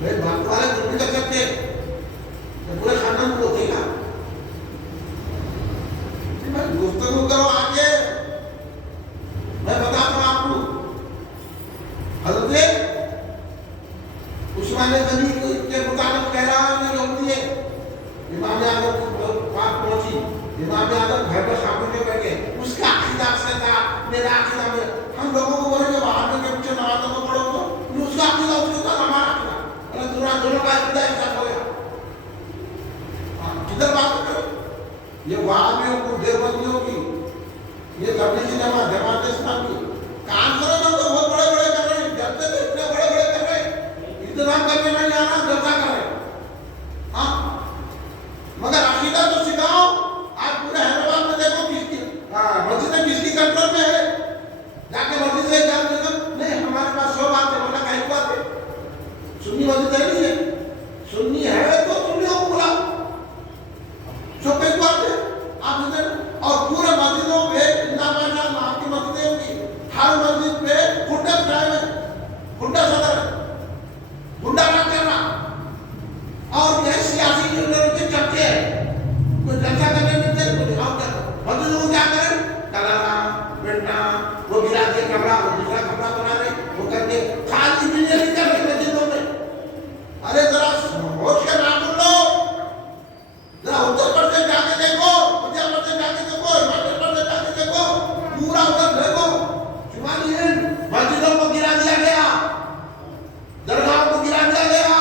بھائی بات والے کچھ بھی کر سکتے ہیں، پورے خاندان کو ہوتے گا۔ گفتگو کرو آگے، میں بتاتا ہوں آپ کو۔ حضرت عثمان غنی کے مطابق کہہ رہا ہے جو ہوتی ہے، امام اعظم کو بات پہنچی، امام اعظم گھر میں خاموش کے بیٹھ گئے، اس کا عقیدہ سے تھا، میرا عقیدہ میں ہم لوگوں کو بولے کہ باہر میں کے پیچھے نمازوں کو پڑھو تو اس کا عقیدہ اس کے ساتھ ہمارا عقیدہ، اللہ دونوں کا عقیدہ ایک ساتھ ہو گیا۔ کدھر بات کرو؟ یہ وہابیوں کو، دیوبندیوں کی، یہ تبلیغی جماعت اسلامی کام کرو نا تو بہت بڑے بڑے کر رہے ہیں، جلتے تو اتنے بڑے بڑے کر رہے ہیں، انتظام کرنے نہیں آنا، جلسہ کر رہے ہیں، ہاں مگر عقیدہ تو سکھاؤ۔ آپ پورے حیدرآباد میں دیکھو کس کی مسجدیں کس کی کنٹرول میں ہے، جا کے مسجد سے جان نہیں ہمارے پاس 100 بات ہے، بولا کہیں بات ہے، سنی مسجد ہے نہیں ہے، سنی ہے تو سنیوں کو بلاؤ، جو کہیں بات ہے آپ ادھر۔ اور پورے مسجدوں پہ زندہ بادشاہ آپ کی مسجدیں ہوگی، ہر مسجد پہ گنڈا ڈرائیو ہے، گنڈا صدر ہے، گنڈا راج کر رہا، اور یہ سیاسی لیڈروں کے چرچے ہیں، کوئی جلسہ کرنے دیتے ہیں، کوئی دکھاؤ کیا کرو، مسجدوں کو کیا کریں، کلانا بیٹنا، وہ گرا کے کمرہ، وہ دوسرا کمرہ بنا رہے، وہ کر کے خالی بلیاں نہیں کر رہے مسجدوں میں۔ ارے ذرا ہوش کے نام لو، ذرا اتر پردیش جا کے دیکھو، مدھیہ پردیش جا کے دیکھو، ہماچل پردیش جا کے دیکھو، پورا ادھر دیکھو، شمالی ہند مسجدوں کو گرا دیا گیا، درگاہوں کو گرا دیا گیا،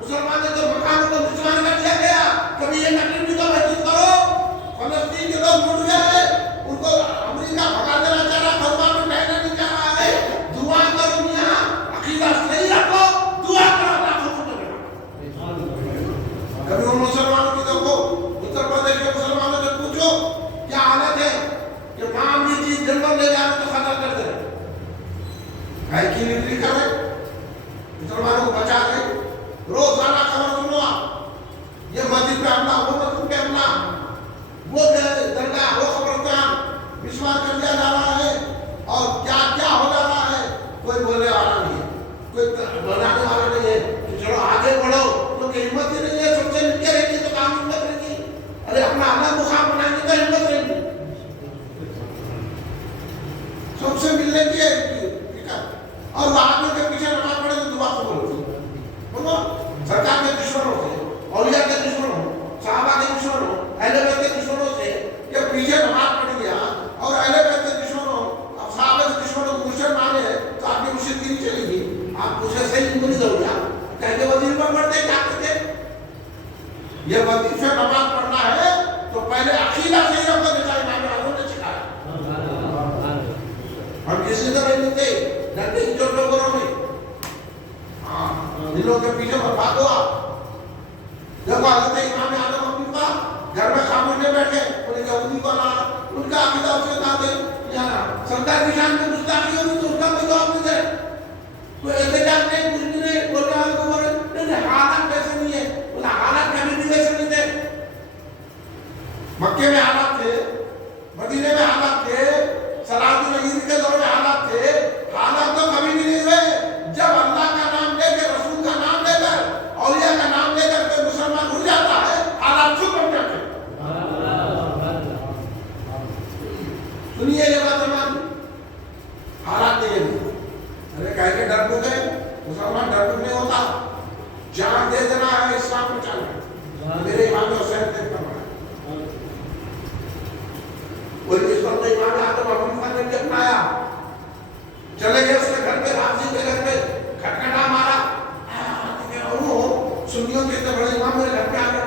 مسلمانوں کے مقاموں کو مسلمان کر دیا گیا۔ کبھی یہ نقل بھی تو محسوس کرو، فلسطین کے لوگ لوٹ گئے، ان کو امریکہ بھگا دینا چاہ رہا، بھگوان میں کہنا نہیں چاہ رہا ہے، دعا کرو میاں، عقیدہ صحیح رکھو، دعا کرو اللہ کو مطلب۔ کبھی ان مسلمانوں کی دیکھو، اتر پردیش کے مسلمانوں سے پوچھو کیا حالت ہے کہ معاملی چیز جنگل لے جانے تو خطر کر دے، بھائی کی نگری کر رہے، مسلمانوں کو بچا رہے۔ روزانہ خبر سنو آپ، یہ مسجد پہ حملہ، وہ مسجد پہ حملہ، وہ درگاہ، وہ قبرستان مسمار کر دیا جا رہا ہے، اور کیا کیا ہو جا رہا ہے، کوئی بولنے والا نہیں ہے، کوئی بنانے والا نہیں ہے کہ چلو آگے بڑھو، کیونکہ ہمت ہی نہیں ہے، سب سے مل کے رہیں گے تو کام ہمت رہیں گی، ارے اپنا الگ مقام بنائیں گے تو ہمت رہیں گی، سب سے ملنے کی فکر، اور وہاں کے پیچھے نماز پڑھے تو دعا قبول ہوتی ہے۔ بولو سرکار کے دشمنوں سے، اولیاء کے دشمنوں، صحابہ کے دشمنوں، اہل بیت کے دشمنوں سے کہ پیچھے نماز پڑھ لیا، اور اہل بیت کے دشمنوں، صحابہ کے دشمنوں کو مرشد مانے تو آپ کی مرشد کی نہیں چلے گی، آپ اسے صحیح نہیں دو گیا، کہہ کے وظیفہ پڑھتے کیا کرتے؟ یہ وظیفہ نماز پڑھنا ہے تو پہلے عقیدہ صحیح رکھو، جیسا امام اعظم نے سکھایا۔ ہم کسی طرح نہیں ملتے ڈنڈے کی چوٹوں کرو میں، دلوں کے پیچھے برباد ہوا۔ جب حضرت امام اعظم اپنی کا گھر میں خاموش میں بیٹھے، انہیں یہودی کو لانا، ان کا عقیدہ اس کے ساتھ ہے، سرکار کی شان میں گستاخی ہوگی تو اس کا کوئی جواب نہیں دے، کوئی احتجاج نہیں، کچھ بھی نہیں، بولنے والے کو بولے نہیں حالات ویسے نہیں ہے، ان حالات کبھی بھی ویسے نہیں تھے۔ مکے میں حالات تھے، مدینے میں حالات تھے، صلاۃ العید کے دور میں حالات تھے، حالات تو کبھی بھی نہیں ہوئے۔ جب اللہ کا نام لے کے، رسول کا نام لے کر، اولیاء کا نام لے کر کوئی مسلمان اٹھ جاتا ہے، حالات چھپ بن جاتے ہیں۔ سنیے یہ بات ہماری، حالات نہیں ہے، ارے کہہ کے ڈر کو گئے، مسلمان ڈر کو نہیں ہوتا، جان دے دینا ہے اسلام کو چاہیے، میرے امام حسین نے فرمایا۔ کوئی اس وقت امام اعظم ابو حنیفہ نے بھی اپنایا، چلے گئے اس کے گھر پہ، رافضی کے گھر پہ کھٹکھٹا مارا، سنیوں کے اتنے بڑے امام میرے گھر پہ آ گئے،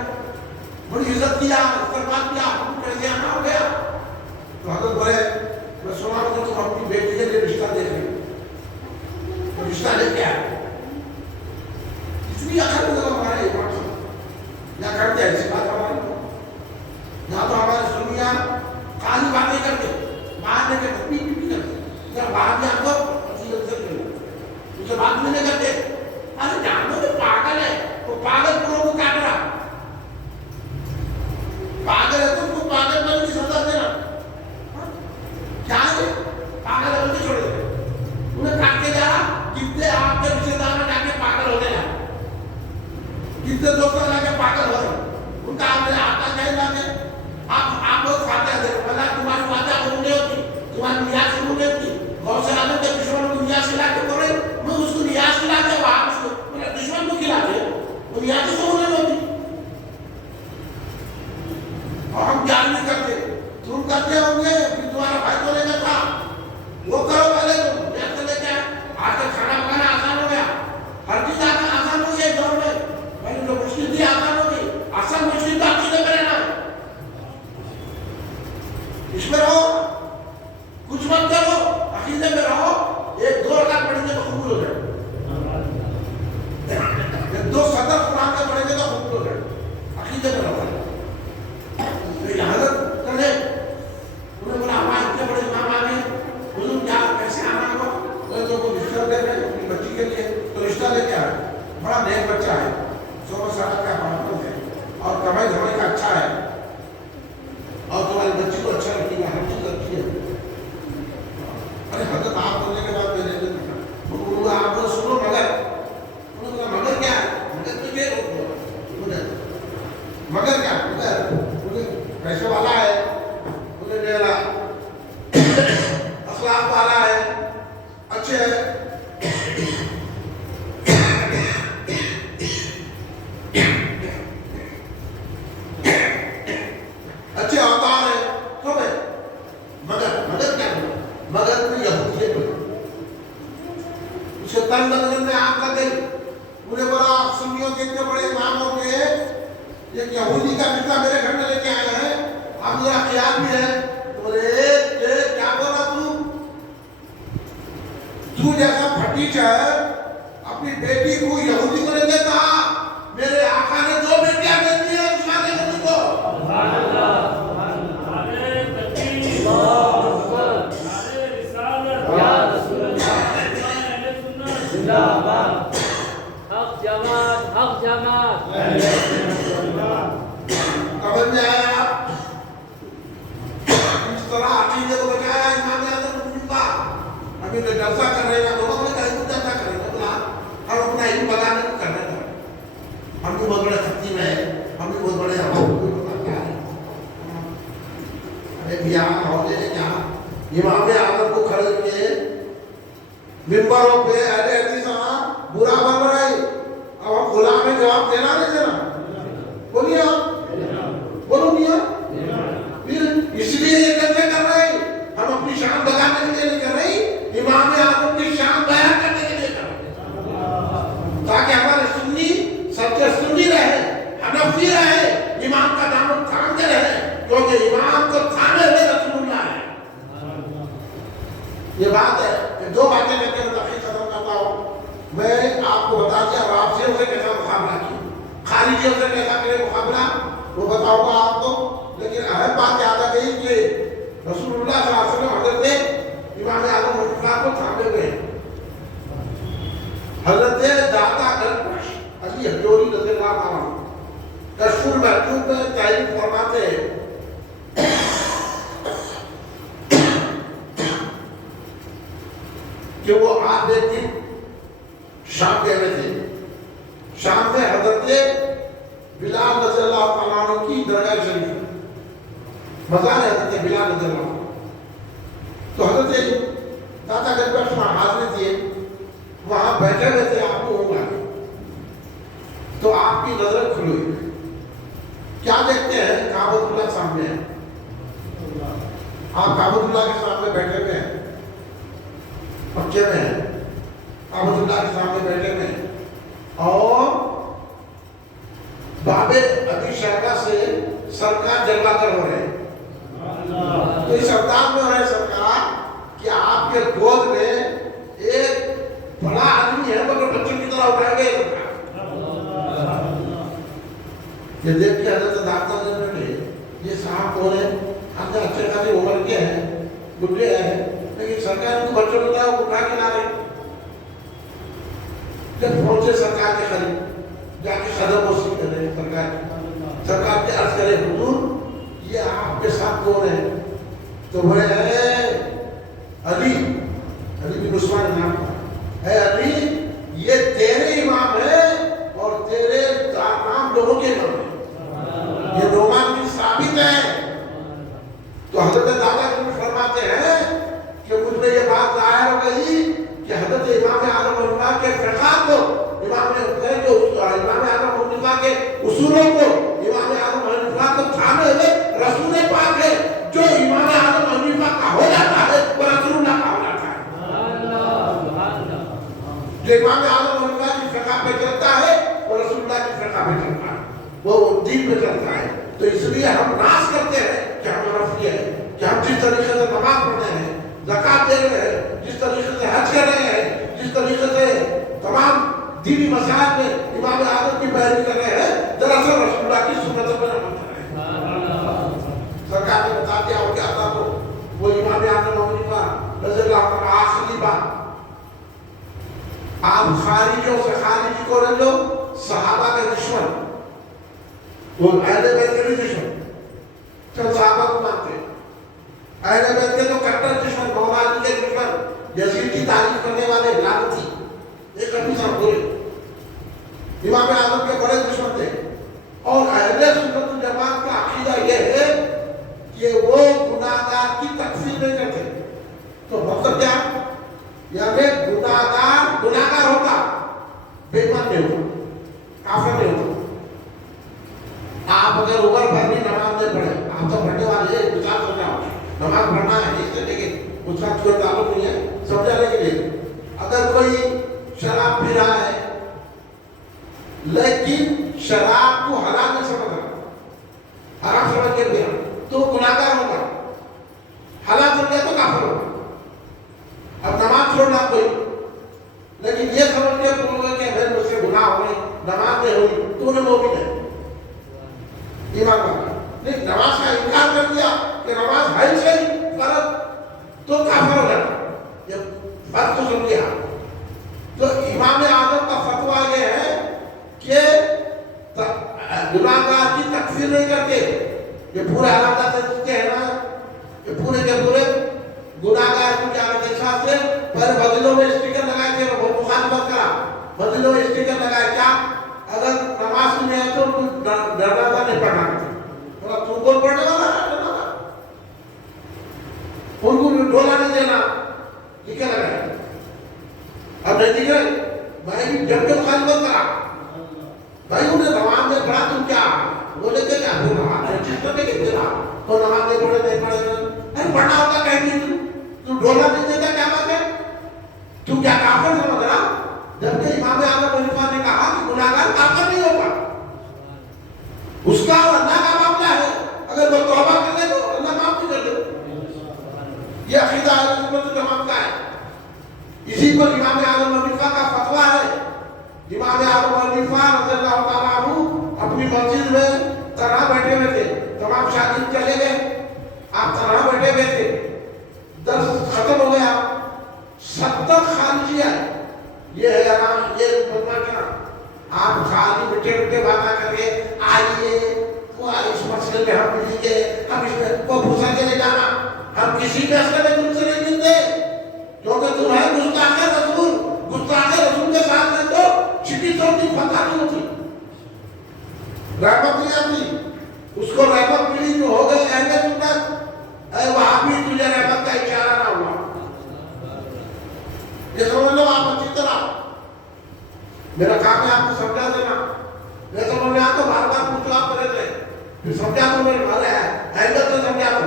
بڑی عزت کیا، استقبال کیا، کیسے آنا ہو گیا؟ تو حضرت بولے میں سنا ہوں کہ تم اپنی بیٹی کے لیے رشتہ دیکھ رہے ہو، اس میں رہو، کچھ مت کرو، عقیدے میں رہو. 1-2 رکعت پڑھیں گے تو قبول ہو جائے. 2 سطر قرآن کا پڑھیں گے تو قبول ہو جائے. عقیدے میں رہو. تو حضرت کرے انہوں نے بولا ہمارے اتنے بڑے امام آ گئے، حضور کیا کیسے آنا ہوگا؟ تو کوئی رشتہ دے رہے ہیں اپنی بچی کے لیے، تو رشتہ لے کے آئے. بڑا نیک بچہ ہے، 16 سال کا پڑھتا ہے اور کمائی دھمائی کا اچھا ہے، اور تمہاری بچی کو اچھا لگتی ہے، ہر چیز اچھی ہے. ارے حضرت آپ بولنے کے بعد میرے دل آپ کو سنو مگر مگر کیا ہے؟ مگر کیا؟ مگر پیسے والا ہے، انہیں میرا اخلاق والا ہے، اچھے ہے. اچھے اوتار ہے تو بھائی مگر کیا بولے؟ مگر تو یہودیت بولے. اسے تن بدن میں آگ لگ گئی. انہیں بولا آپ سنیوں کے اتنے بڑے امام ہو کے ایک یہودی کا فکرہ میرے گھر میں لے کے آئے ہیں، اب میرا خیال بھی ہے. بولے کیا بولا تو جیسا پھٹیچ ہے اپنی بیٹی کو یہودی کو نہیں دیتا. میرے آقا نے 2 بیٹیاں دے دی ہیں عثمان یہودی کو. حق جماعت قبل میں آیا آپ اس طرح عقیدے کو بچایا امام اعظم مسلم کا. ابھی تو جلسہ کر رہے ہیں لوگوں نے کہیں تو جلسہ کریں گے. بولا ہم اپنا علم بتانے کو کر رہے ہیں. ہم بھی بہت بڑے خطیب ہیں، ہم بھی بہت بڑے ارے بیان ہو جائے کیا. امام اعظم کو کھڑے کے ممبروں پہ اہل حدیث برا بن رہا ہے. اب ہم غلام میں جواب دینا نہیں دینا؟ بولیے آپ، بولو میاں. اس لیے یہ کیسے کر رہے ہیں؟ ہم اپنی شان بتانے کے لیے نہیں کر رہے ہیں، امام اعظم کی شان بیان کرنے کے لیے کر رہے ہیں، تاکہ ہمارے سنی سچے سنی رہے، حنفی رہے، امام کا دامن تھامتے رہے، کیونکہ امام کو تھامے ہوئے رسول اللہ ہے. یہ بات ہے کہ 2 باتیں کر کے میں ختم کرتا ہوں. میں آپ کو بتا دیا رافضیوں سے کیسا مقابلہ کیا، خارجیوں سے کیسا کرے مقابلہ وہ بتاؤں گا آپ کو. لیکن اہم بات یاد آ گئی کہ رسول اللہ صلی اللہ علیہ وسلم حضرت امام اعظم مصطفیٰ کو تھامے ہوئے. حضرت داتا گنج علی حجوری رضی اللہ عنہ کشف المحجوب میں تعریف فرماتے ہیں کہ وہ آپ ایک دن شام گئے ہوئے تھے. شام میں حضرت بلال رضی اللہ عنہ کی درگاہ شریف مزار حضرت بلال رضی اللہ عنہ. تو حضرت داتا گنج وہاں حاضر تھے، وہاں بیٹھے ہوئے تھے. آپ کو ہوگا تو آپ کی نظر کھلی، کیا دیکھتے ہیں؟ کعبۃ اللہ سامنے ہے. آپ کعبۃ اللہ کے سامنے بیٹھے ہوئے ہیں، پکے میں ہیں، کعبۃ اللہ کے سامنے بیٹھے ہوئے ہیں، اور باب ابی شیبہ سے سرکار جلوہ گر ہو رہے ہیں. تو اس انداز میں ہو رہے سرکار کہ آپ کے گود میں ایک بڑا آدمی ہے مگر بچوں کی طرح اٹھائے گئے سرکار. یہ دیکھ کے حضرت داتا گنج نے یہ صاحب کون ہے؟ ہم نے اچھے خاصی عمر کے ہیں، بڈھے ہیں، لیکن سرکار ان کو بچوں کو وہ اٹھا کے لا رہے. جب پہنچے سرکار کے قریب جا کے قدم بوسی کر رہے سرکار کے عرض کرے حضور یہ آپ کے ساتھ کون ہے؟ تو بولے علی بن عثمان نام کا. اے علی یہ تیرے امام ہے اور تیرے نام لوگوں کے امام ہے، یہ نعمان بن ثابت ہے. تو حضرت داتا گنج فرماتے ہیں کہ مجھ میں یہ بات ظاہر ہو گئی کہ حضرت امام اعظم حنیفہ کے فقہ کو، امام اعظم حنیفہ کے اصولوں کو، امام اعظم حنیفہ کو تھامے ہوئے رسول پاک ہے. جو امام اعظم حنیفہ کا ہو جاتا ہے وہ رسول اللہ کا ہو جاتا ہے. جو امام اعظم حنیفہ کی فقہ پہ چلتا ہے وہ رسول اللہ کی فقہ پہ چلتا ہے، وہ دین پہ چلتا ہے. تو اس لیے ہم ناز کرتے طریقے سے نماز پڑھ رہے ہیں، زکات دے رہے ہیں، جس طریقے سے حج کر رہے ہیں، جس طریقے سے تمام دینی مسائل میں امام اعظم کی پیروی کر رہے ہیں، دراصل رسول اللہ کی سنت پر عمل کر رہے ہیں۔ سرکار نے بتا دیا ہو کیا تھا تو وہ امام اعظم رضی اللہ عنہ آخری بات، آپ خارجیوں سے خارجی کو رہ لو، صحابہ کے دشمن، وہ اہل بیت کے بھی دشمن، چل صحابہ کو مانتے ہیں، اہل بیت کے تو کٹر دشمن، مولا علی کے دشمن، یزید کی تعریف کرنے والے لعنتی، یہ کبھی سب بولے، امام اعظم کے بڑے دشمن تھے۔ اور اہل سنت جماعت کا عقیدہ یہ ہے کہ وہ گناہگار کی تکفیر نہیں کرتے۔ تو مطلب کیا؟ یعنی گناہگار ہوتا، بے ایمان نہیں ہوتا، کافر نہیں ہوتا۔ آپ اگر عمر بھر بھی نماز نہیں پڑھے، آپ تو پڑھنے والے ہیں، مثال سمجھاؤ، نماز پڑھنا ہے اس سے، لیکن اس کا کوئی تعلق نہیں ہے، سمجھانے کے لیے اگر کوئی شراب پی رہا ہے لیکن شراب کو حلال نہیں سمجھ رہا، حرام سمجھ کے پیا تو گناہگار ہوگا، حلال سمجھے تو کافر ہوگا۔ اب نماز چھوڑنا کوئی، لیکن یہ سمجھ کے بولو گے کہ بھائی مجھ سے گناہ ہوئے، نماز نہیں ہوئی، تو انہیں مومن ہے، ایمان والا۔ نہیں، نماز کا انکار کر دیا کہ نماز ہے ہی صحیح غلط تو کافر ہو جاتا۔ یہ فرق تو سمجھے آپ۔ تو امام اعظم کا فتویٰ یہ ہے کہ گناہگار کی تکفیر نہیں کرتے۔ یہ پورے حالات سے ہیں نا، یہ پورے کے پورے گناہگار کو جانے کے ساتھ سے پہلے مسجدوں میں اسٹیکر لگائے تھے، وہ مخالفت کرا، مسجدوں میں اسٹیکر لگائے کیا؟ اگر نماز نہیں ہے تو جنازہ نہیں پڑھنا تھا، تو کون پڑھنے والا ہے جنازہ؟ ان کو ڈولا نہیں دینا، ٹھیک ہے لگائے۔ اب نہیں دکھ رہے بھائی بھی جب کے مخالفت کرا، بھائی انہیں نماز میں پڑھا تم کیا بولے تھے کیا وہ نماز رجسٹر نہیں کہتے رہا تو نماز نہیں پڑھے نہیں پڑھے ارے پڑھنا ہوتا کہیں نہیں تو ڈولا نہیں دیتا، کیا بات ہے؟ تو کیا کافر سمجھ رہا؟ جبکہ امام اعظم حنیفہ نے کہا کہ گناہگار کافر نہیں ہوگا، اس کا اور اللہ کا معاملہ ہے، اگر وہ توبہ کر دے تو اللہ معاف بھی کر دے۔ یہ عقیدہ اہل سنت جماعت کا ہے، اسی پر امام اعظم حنیفہ کا فتویٰ ہے۔ امام اعظم حنیفہ رضی اللہ تعالیٰ عنہ اپنی مسجد میں تنہا بیٹھے ہوئے تھے، تمام شاگرد چلے گئے، آپ تنہا بیٹھے ہوئے تھے، درس ختم ہو گیا، 70 خارجی آئے، یہ ہے آرام، یہ بدماشاں، آپ خالی بیٹھے بیٹھے باتیں کر کے آئیے وہ اس مسئلے میں ہم ملیں گے، ہم اس میں وہ پھسل کے لے جانا، ہم کسی مسئلے میں تم سے نہیں ملتے کیونکہ تم ہے گستاخ رسول، گستاخ رسول کے ساتھ میں تو چھٹی چھوٹی فتح نہیں ہوتی، رحمت نہیں آتی، اس کو رحمت ملی جو ہو گئے اہل سنت، اے وہاں بھی تجھے رحمت کا اشارہ نہ ہوا۔ یہ سمجھ لو آپ اچھی طرح، میرا کام ہے آپ کو سمجھا دینا، میں سمجھ میں آتا بار بار پوچھو آپ کرے تھے، پھر سمجھا تو میرے بھالے ہیں، اہلیت سے سمجھا تو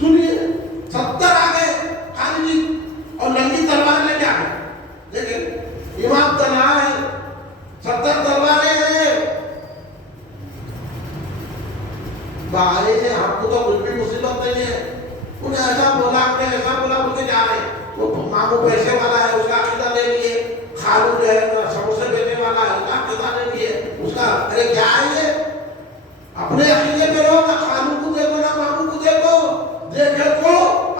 سنیے 70 آگے خارجی اور ننگی تلوار لے کے آگے، لیکن امام تنہا ہے، 70 تلواریں ہیں، بھائی ہم کو تو کچھ بھی مصیبت نہیں ہے، انہیں ایسا بولا آپ نے ایسا بولا بول کے جا رہے ہیں، وہ مامو پیسے والا ہے، اس کا عقیدہ لے لیے، خالو جو ہے سموسے بیچنے والا ہے، اس کا عقیدہ لے لیے، اس کا ارے کیا ہے یہ؟ اپنے عقیدے پہ رہو، نہ خالو کو دیکھو نہ مامو کو دیکھو، دیکھے کو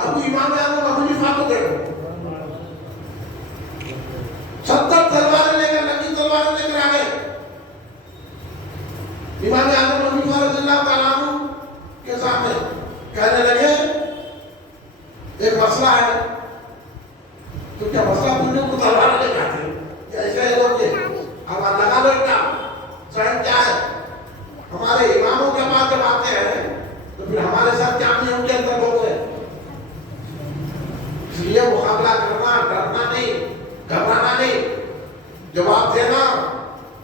ابو امام اعظم حنیفہ کو دیکھو۔ 70 تلواریں لے کر ننگی تلواریں لے کر آگے امام اعظم حنیفہ رضی اللہ تعالیٰ عنہ کے سامنے کہنے لگے ایک مسئلہ ہے، تو کیا مسئلہ پوچھنے کو تلوار لے جاتے ہیں یا ایسے ہی لوگ یہ اب لگا لو کیا سائن کیا ہے؟ ہمارے اماموں کے پاس جب آتے ہیں تو پھر ہمارے ساتھ کیا نہیں ان کے اندر لوگ ہیں، اس لیے مقابلہ کرنا، ڈرنا نہیں، گھبرانا نہیں، جواب دینا،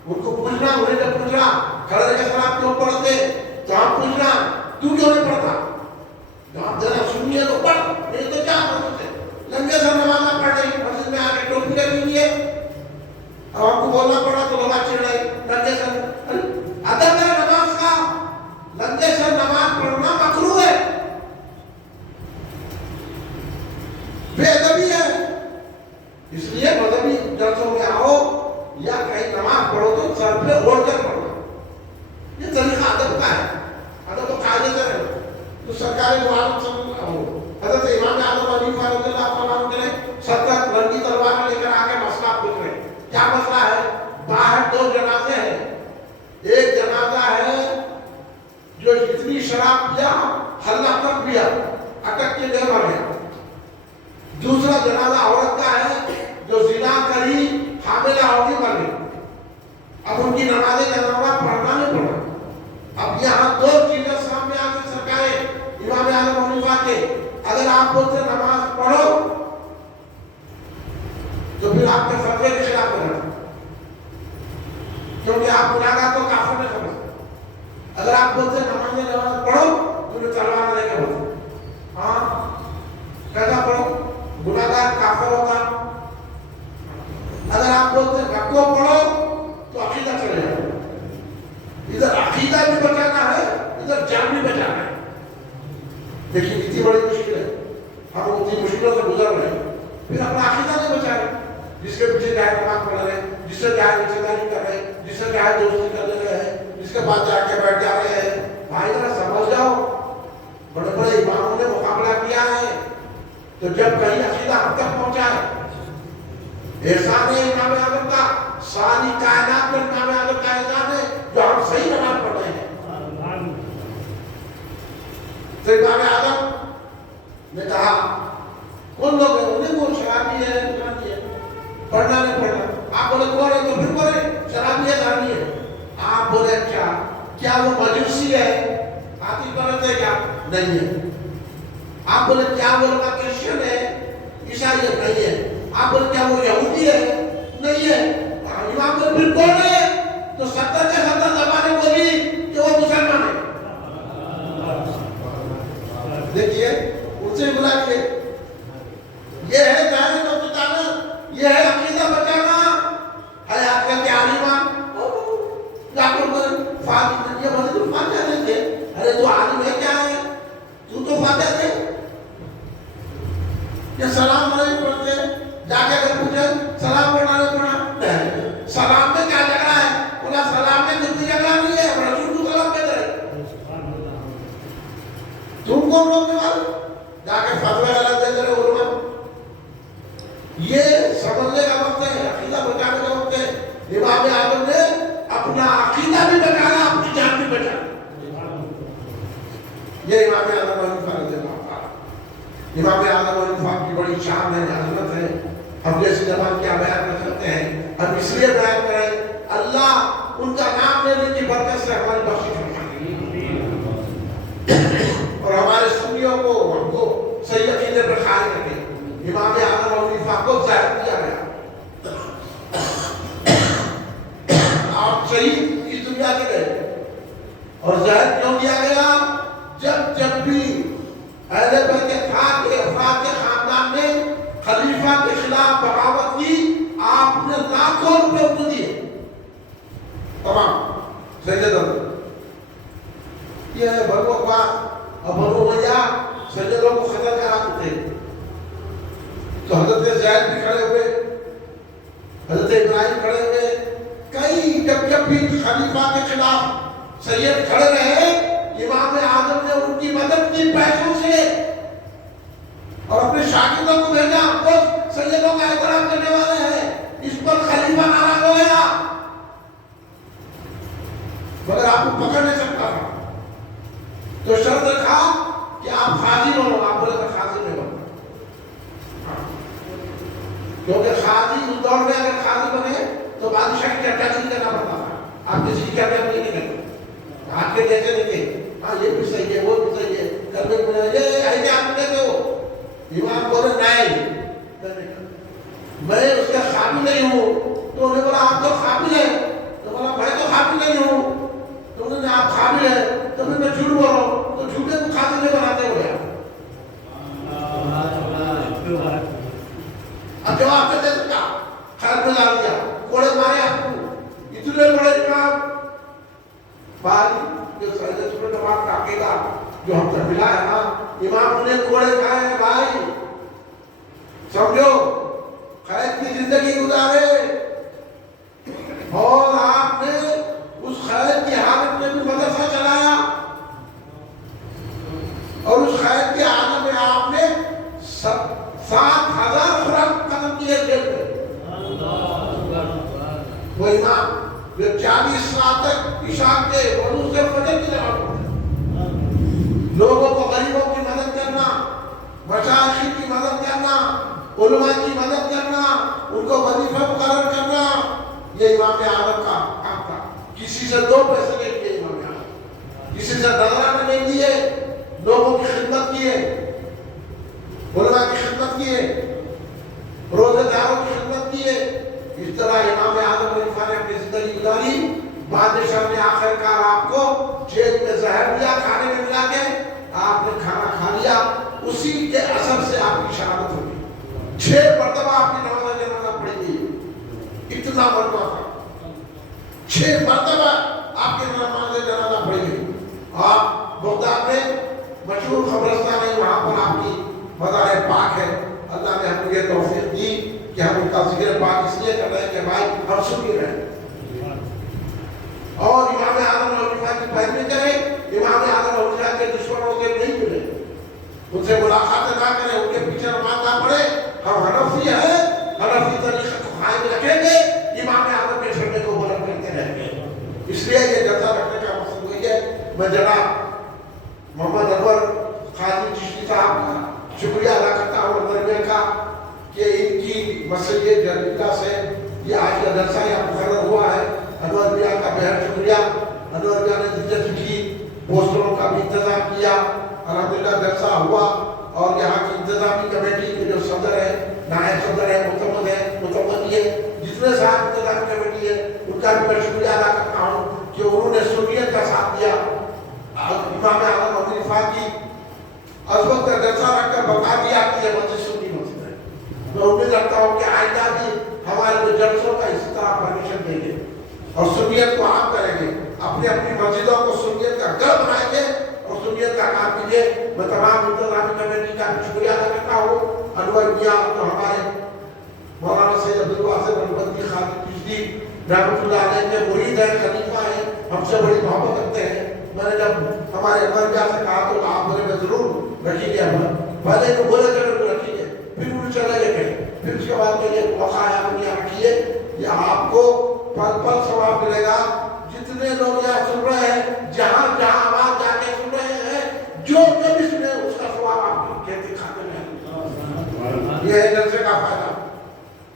ان کو پوچھنا، انہیں جب پوچھنا کھڑے کے خلاف کیوں پڑھتے تو ہم پوچھنا تو کیوں نہیں پڑھتا، جواب دینا سنیے تو پڑھ، نہیں تو کیا پڑھتے، لنگے سے نماز نہ پڑھ رہی، مسجد میں آگے ٹوپی لگی ہوئی ہے، اب ہم کو بولنا پڑا تو نماز چڑھ رہی، لنگے سے ادب ہے نماز کا، لنگے سے نماز پڑھنا مکروہ ہے، بے ادبی ہے. اس لیے مذہبی جلسوں میں آؤ یا کہیں نماز پڑھو تو سر پہ اوڑھ کر پڑھو. یہ طریقہ ادب کا ہے. ادب و قاعدے سے رہو. تو سرکاری معلوم سب حضرت امام اعظم حنیفہ رضی اللہ عنہ نے 70 رنگی تلوار لے کر آ کے مسئلہ پوچھ رہے. کیا مسئلہ ہے؟ باہر 2 جنازے ہیں. ایک جنازہ ہے جو اتنی شراب پیا حلہ تک پیا اٹک کے گئے مر گیا. دوسرا جنازہ عورت کا ہے جو زنا کری حاملہ ہوگی مر گئی. اب ان کی نماز جنازہ پڑھنا نہیں پڑا. اب یہاں 2 چیزیں سامنے آ کے سرکارے امام اعظم حنیفہ کے اگر آپ بولتے نماز پڑھو تو پھر آپ کے فتوے کے خلاف ہو جاتا کیونکہ آپ گناہگار کو کافر نہیں سمجھتے. اگر آپ بولتے نماز پڑھو تو پھر تلوار لے کے بولتے ہاں کیسا پڑھو گناہگار کافر ہوتا. اگر آپ بولتے رب کو پڑھو تو عقیدہ چلے جائے. ادھر عقیدہ بھی بچانا ہے ادھر جان بھی بچانا ہے. لیکن اتنی بڑی مشکل ہے. ہم اتنی مشکلوں سے گزر رہے ہیں پھر اپنا عقیدہ نہیں بچا رہے. جس کے پیچھے جائے نماز پڑھ رہے ہیں, جس سے جائے رشتہ داری کر رہے ہیں, جس سے جائے دوستی کر لے رہے ہیں, جس کے پاس جا کے بیٹھ جا رہے ہیں. بھائی ذرا سمجھ جاؤ. بڑے بڑے اماموں نے مقابلہ کیا ہے تو جب کہیں عقیدہ ہم تک پہنچا ہے احسان ہے امام اعظم کا. ساری کائنات میں امام اعظم کا احسان ہے جو ہم صحیح نماز پڑھ رہے ہیں. تو امام اعظم نے کہا کون لوگ ہیں انہیں کو شرابی ہے پڑھنا نہیں پڑھنا. آپ بولے کون ہے تو پھر بولے شرابی ہے دھانی ہے. آپ بولے کیا وہ مجوسی ہے آتی پڑھتے کیا نہیں ہے. آپ بولے کیا وہ کرسچن ہے عیسائی ہے نہیں ہے. آپ بولے کیا وہ یہودی ہے نہیں ہے. امام بولے پھر کون ہے تو 70 کے 70 زبانیں بولی کہ وہ مسلمان ہے. دیکھیے ان سے بلا کے یہ ہے ظاہر و بچانا, یہ ہے عقیدہ بچانا, ہے آپ کا کیا عالمان فاتح یہ مطلب فاتح نہیں تھے. ارے تو عالم ہے کیا ہے تو فاتح تھے. یہ سلام نہیں پڑھتے جا کے اگر پوچھے سلام پڑھنا نہیں پڑھنا سلام میں کیا جھگڑا ہے. بولا سلام میں کوئی جھگڑا نہیں ہے رسول کو سلام کہتے ہیں. تم کون روکنے والے جا کے فتوی غلط دیتے رہے علماء. یہ سمجھنے کا وقت ہے عقیدہ بچانے کا وقت ہے. امام اعظم نے اپنا عقیدہ بھی بچانا اپنی جان بھی بچانا. یہ امام اعظم حنیفہ رضی اللہ عنہ. امام اعظم حنیفہ کی بڑی شان ہے عظمت ہے. ہم جیسے زبان کیا بیان کر سکتے ہیں ہم اس لیے بیان کریں اللہ ان کا نام لینے کی برکت سے ہماری بخشش اور ہمارے سنیوں کو ہم کو صحیح عقیدے پر قائم رکھے. امام اعظم حنیفہ کو ظاہر کیا گیا آپ صحیح اس دنیا کے گئے اور ظاہر کیوں کیا گیا. جب بھی اہل بیت کے افراد کے خاندان نے خلیفہ کے خلاف بغاوت کی آپ نے لاکھوں روپے ان کو دیے تمام سیدوں. یہ ہے بنو عباس اور بنو امیہ سیدوں کو قتل کراتے تھے. تو حضرت زید بھی کھڑے ہوئے, حضرت ابراہیم کھڑے ہوئے. کئی جب بھی خلیفہ کے خلاف سید کھڑے رہے امام اعظم نے ان کی مدد کی پیسوں سے اور اپنے شاگردوں کو بھیجا. وہ سیدوں کا احترام کرنے والے ہیں. اس پر خلیفہ ناراض ہو گیا مگر آپ کو پکڑ نہیں سکتا تھا تو شرط رکھا کہ آپ قاضی بنو. آپ بولے تو قاضی نہیں بنو کیونکہ قاضی اس دور میں اگر قاضی بنے تو بادشاہ کی چرچا نہیں کرنا پڑتا تھا. آپ کسی کی چرچا نہیں کرتے. آپ کے جیسے نہیں تھے ہاں یہ بھی صحیح ہے وہ بھی صحیح ہے کرنے کو یہ ایسے آپ کہتے ہو. امام بولے نہیں میں اس کا قابل نہیں ہوں. تو انہوں نے بولا آپ تو قابل ہیں. تو بولا میں تو قابل نہیں ہوں. تو انہوں نے آپ قابل ہیں تو پھر میں جھوٹ بول رہا ہوں. تو جھوٹے کو قابل نہیں بناتے ہو یار. اب جواب کر دے سکتا خیر میں لا دیا کوڑے مارے آپ کو. اتنے بڑے امام بھائی جو سید سنت جماعت کا عقیدہ جو ہم سے ملا ہے نا امام نے کوڑے کھائے ہیں بھائی. سمجھو قید کی زندگی گزارے اور آپ نے اس قید کی حالت میں بھی مدرسہ چلایا اور اس قید کی حالت میں آپ نے 7,000 خوراک ختم کیے جیل میں. وہ امام جو 40 سال تک عشاء کے وضو سے فجر کی نماز پڑھتے، لوگوں کو غریبوں کی مدد کرنا، مشائخ کی مدد کرنا، علماء کی مدد کرنا، ان کو وظیفہ مقرر کرنا، یہ امام اعظم کا کام تھا. کسی سے 2 پیسے نہیں لیے امام اعظم، کسی سے نذرانے نہیں لیے، لوگوں کی خدمت کیے، علماء کی خدمت کیے، روزے داروں کی خدمت کیے. اس طرح امام اعظم نے اپنی زندگی گزاری. بادشاہ نے آخر کار آپ کو جیل میں زہر دیا کھانے میں ملا کے، آپ نے کھانا کھا لیا، اسی کے اثر سے آپ کی شہادت ہو گئی. 6 مرتبہ آپ کی نماز جنازہ پڑھی گئی، اتنا مرتبہ تھا. 6 مرتبہ آپ کی نماز جنازہ پڑھی گئی. آپ بغداد میں مشہور قبرستان ہے، وہاں پر آپ کی مزار پاک ہے. اللہ نے ہم کو یہ توفیق دی کہ ہم ان کا ذکر پاک اس لیے کر رہے ہیں کہ بھائی ہم سنی رہے اور امام اعظم الخلیفہ کی پیروی کریں. امام اعظم الخلیفہ کے دشمنوں سے نہیں ملے، ان سے ملاقات نہ کریں، ان کے پیچھے نماز نہ پڑھے. ہم حنفی ہیں، حنفی طریقے کو قائم رکھیں گے، امام اعظم کے جھنڈے کو بلند کرتے رہیں گے. اس لیے یہ جلسہ رکھنے کا مقصد وہی ہے. میں جناب محمد انور قاضی چشتی صاحب کا شکریہ ادا کرتا ہوں درمیان کا کہ ان کی مسجد جدیدہ سے یہ آج کا جلسہ یہاں مقرر ہوا ہے. انور بھیا کا بہت شکریہ. انور بھیا نے دلچسپی کی، پوسٹروں کا بھی انتظام کیا، الحمدللہ جلسہ ہوا. اور یہاں کی انتظامی کمیٹی کے جو صدر ہے، نائب صدر ہے، متمد ہے، جتنے صاحب انتظامی کمیٹی ہے ان کا بھی میں شکریہ ادا کرتا ہوں کہ انہوں نے سنیت کا ساتھ دیا. امام اعظم الخلیفہ کی عظمت کا جلسہ رکھ کر بتا دیا کہ یہ مسجد سنی مسجد ہے. میں امید رکھتا ہوں کہ آئندہ بھی ہمارے جو جلسوں کا اسی طرح پرمیشن دیں گے اور سنیت کو عام کریں گے، اپنی اپنی مسجدوں کو سنیت کا گھر بنائیں گے اور سنیت کا کام کیجیے. میں تمام انتظامی کمیٹی کا شکریہ ادا کرتا ہوں. انور بھیا جو ہمارے مولانا سید عبدالواسع نوربندی خادم چشتی رحمۃ اللہ علیہ کے مرید ہیں، خلیفہ ہیں، ہم سے بڑی محبت رکھتے ہیں. میں نے جب ہمارے انور بھیا سے کہا تو آپ بولے میں ضرور رکھیں گے، پہلے تو بولے جگہ کو رکھیں گے، پھر وہ چلے گئے کہیں. پھر اس کے بعد میں یہ موقع آیا ہم یہاں رکھیے. یہ آپ کو پل پل ثواب ملے گا. جتنے لوگ یہاں سن رہے ہیں، جہاں جہاں آواز جا کے سن رہے ہیں، جو بھی سنے اس کا ثواب آپ کہتے کھاتے ہیں. یہ ہے جلسے کا فائدہ.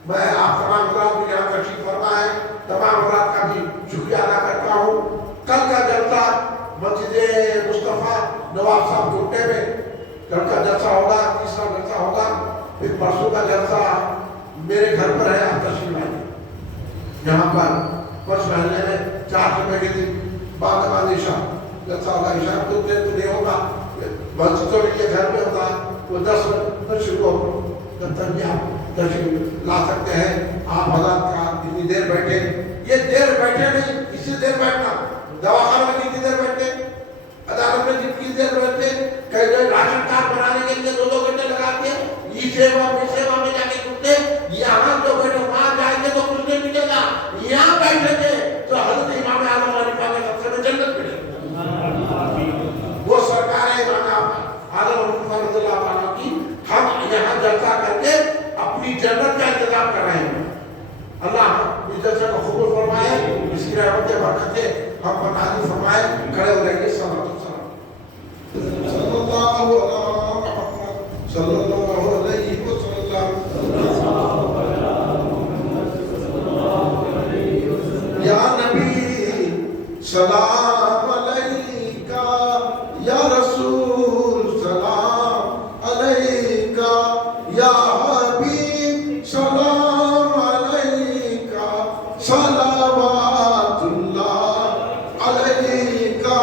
میں آپ تمام حضرات کو یہاں تشریف فرما ہے، تمام حضرات کا بھی شکریہ ادا کرتا ہوں. کل کا جلسہ مسجد مصطفیٰ نواب صاحب گھٹے میں کل کا جلسہ ہوگا، تیسرا جلسہ ہوگا. پھر پرسوں کا جلسہ میرے گھر پر ہے، آپ تشریف لائیں. یہاں پر 5 مہینے میں 4 جمعے کے دن بعد عشاء جلسہ ہوگا. عشاء تو نہیں ہوگا، مسجدوں میں یہ گھر میں ہوگا. وہ 10 بجے شروع ہو جب تک بھی آپ تشریف لا سکتے ہیں. آپ حضرات کا اتنی دیر بیٹھے، یہ دیر بیٹھے نہیں، اسی دیر بیٹھنا. دواخانہ میں کتنی دیر بیٹھتے، عدالت میں کتنی دیر بیٹھتے، کئی جگہ راشن کارڈ بنانے کے لیے 2 گھنٹے لگاتے ہیں. ای سیوا میں جا کے ٹوٹتے. یہاں جو بیٹھے وہاں جائیں گے تو کچھ نہیں ملے گا. یہاں بیٹھیں گے تو حضرت امام اعظم الخلیفہ کے سب سے جنت ملے گی. وہ سرکار ہے امام اعظم الخلیفہ رضی اللہ تعالیٰ کی. ہم یہاں جلسہ کر کے اپنی جنت کا انتظام کر رہے ہیں. اللہ اس جلسے کو قبول فرمائے، اس کی رحمت برکتیں ہم پر نازل فرمائے. کھڑے ہو جائیے. صلی اللہ علیہ محمد صلی اللہ علیہ وسلم. یا نبی سلام علیکہ، یا رسول سلام علیکہ، یا حبیب سلام علیکہ، صلوات اللہ علیکہ.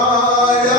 یا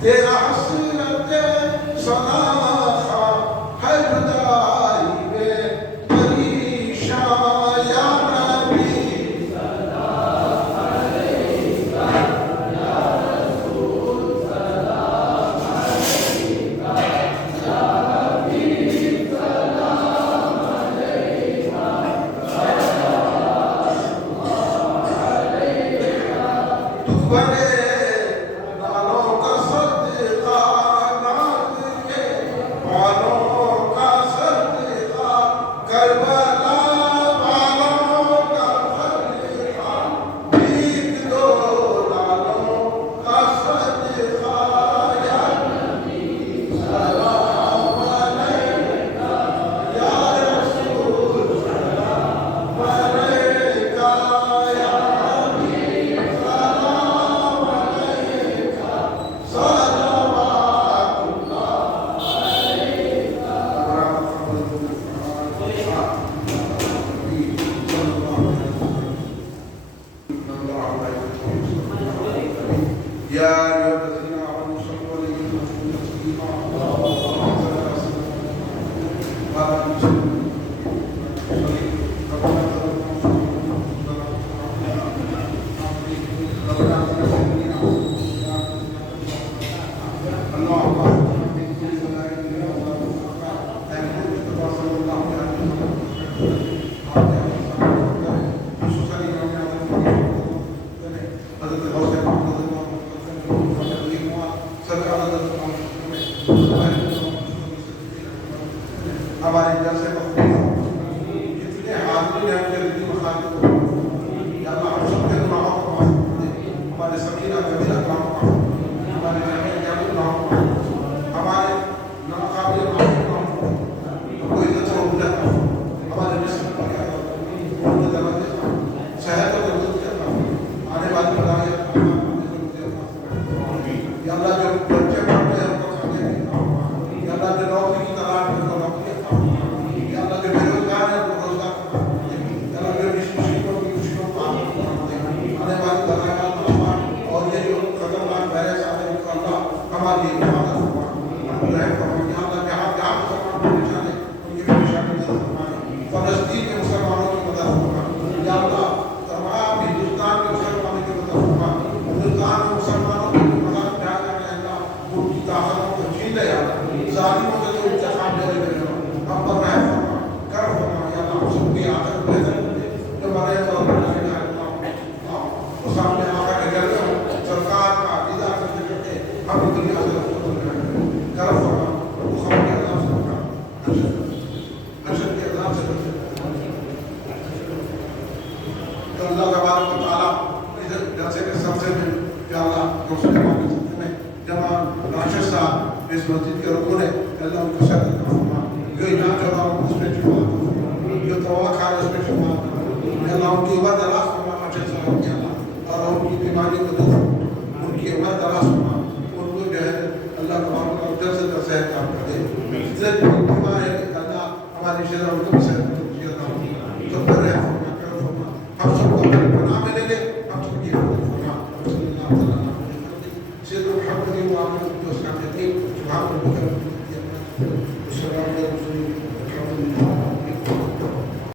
تیرا حسرت سناخا ہے جدائی میں پریشان یا نبی ہمارے گھر سے جتنے حاضرین ہیں ان کے مخالف یا اللہ ہم سب کے گناہوں کو معاف کر دے ہمارے سکینہ کبیرہ گناہوں کو ہمارے جامع جامع گناہوں کو ہمارے ناقابل گناہوں کو ہم کو عزت و عزت ہمارے نسل پر کیا صحت و تندرستی کیا آنے والی بلائی یا اللہ جو بچے پڑھتے ہیں ان کو کھانے دیں یا اللہ جو نوکری کی تلاش میں ان کو نوکری یا اللہ جو بے روزگار ہے ان کو روزگار یا اللہ جو مشکلوں کی مشکلوں کو آنے والی بلائی اور یہ جو خطرناک وائرس آتے ہیں ان کو اللہ ہماری حفاظت فرمائے رحم فرمائے یا اللہ جہاں جہاں مسلمان کو پہچانے ان کی پریشانی مدد فرمائے فلسطین کے مسلمانوں کی مدد فرمائے یا اللہ تمام ہندوستان کے مسلمانوں کی مدد فرمائے ہندوستان میں مسلمانوں کی مدد جہاں جانے اللہ ان کی طاقتوں کو چھین لے یا اللہ ظالموں کے جو انتخاب دے رہے ہیں ہم پر رحم فرمائے کرم فرمائے یا اللہ ہم سب کی آخر بہتر کرے جو مرے تو اللہ کے وہ سامنے آقا کے گھر میں سرکار کا دیدار کرتے کرتے ہم دنیا سے رفت کرم فرما وہ خبر کے عذاب سے بچا حشر کے عذاب سے بچا تو اللہ تبارک و تعالی ادھر جلسے کے سلسلے میں کہ اللہ دوسرے کے سلسلے میں جمع راشد صاحب اس مسجد کے رکن ہے اللہ ان کو شرط فرما جو ایمان جو اللہ اس پہ شفاعت جو توقع ہے اس پہ شفاعت اللہ ان کی عمر دراز فرما راشد صاحب کی اللہ اور ان کی بیماری کو دور ان کی عمر دراز فرما ان کو جو ہے اللہ تبارک و تعالی جلد سے صحت کام کر دے جس بیمار ہے اللہ ہماری شرع ان کو بھی صحت تو پر رہے فرما کرو فرما ہم سب کو پناہ میں لے لے ہم سب کی حفاظت فرما صلی اللہ علیہ وسلم سید محمد و عامر و اسلام یقین سبحان ربک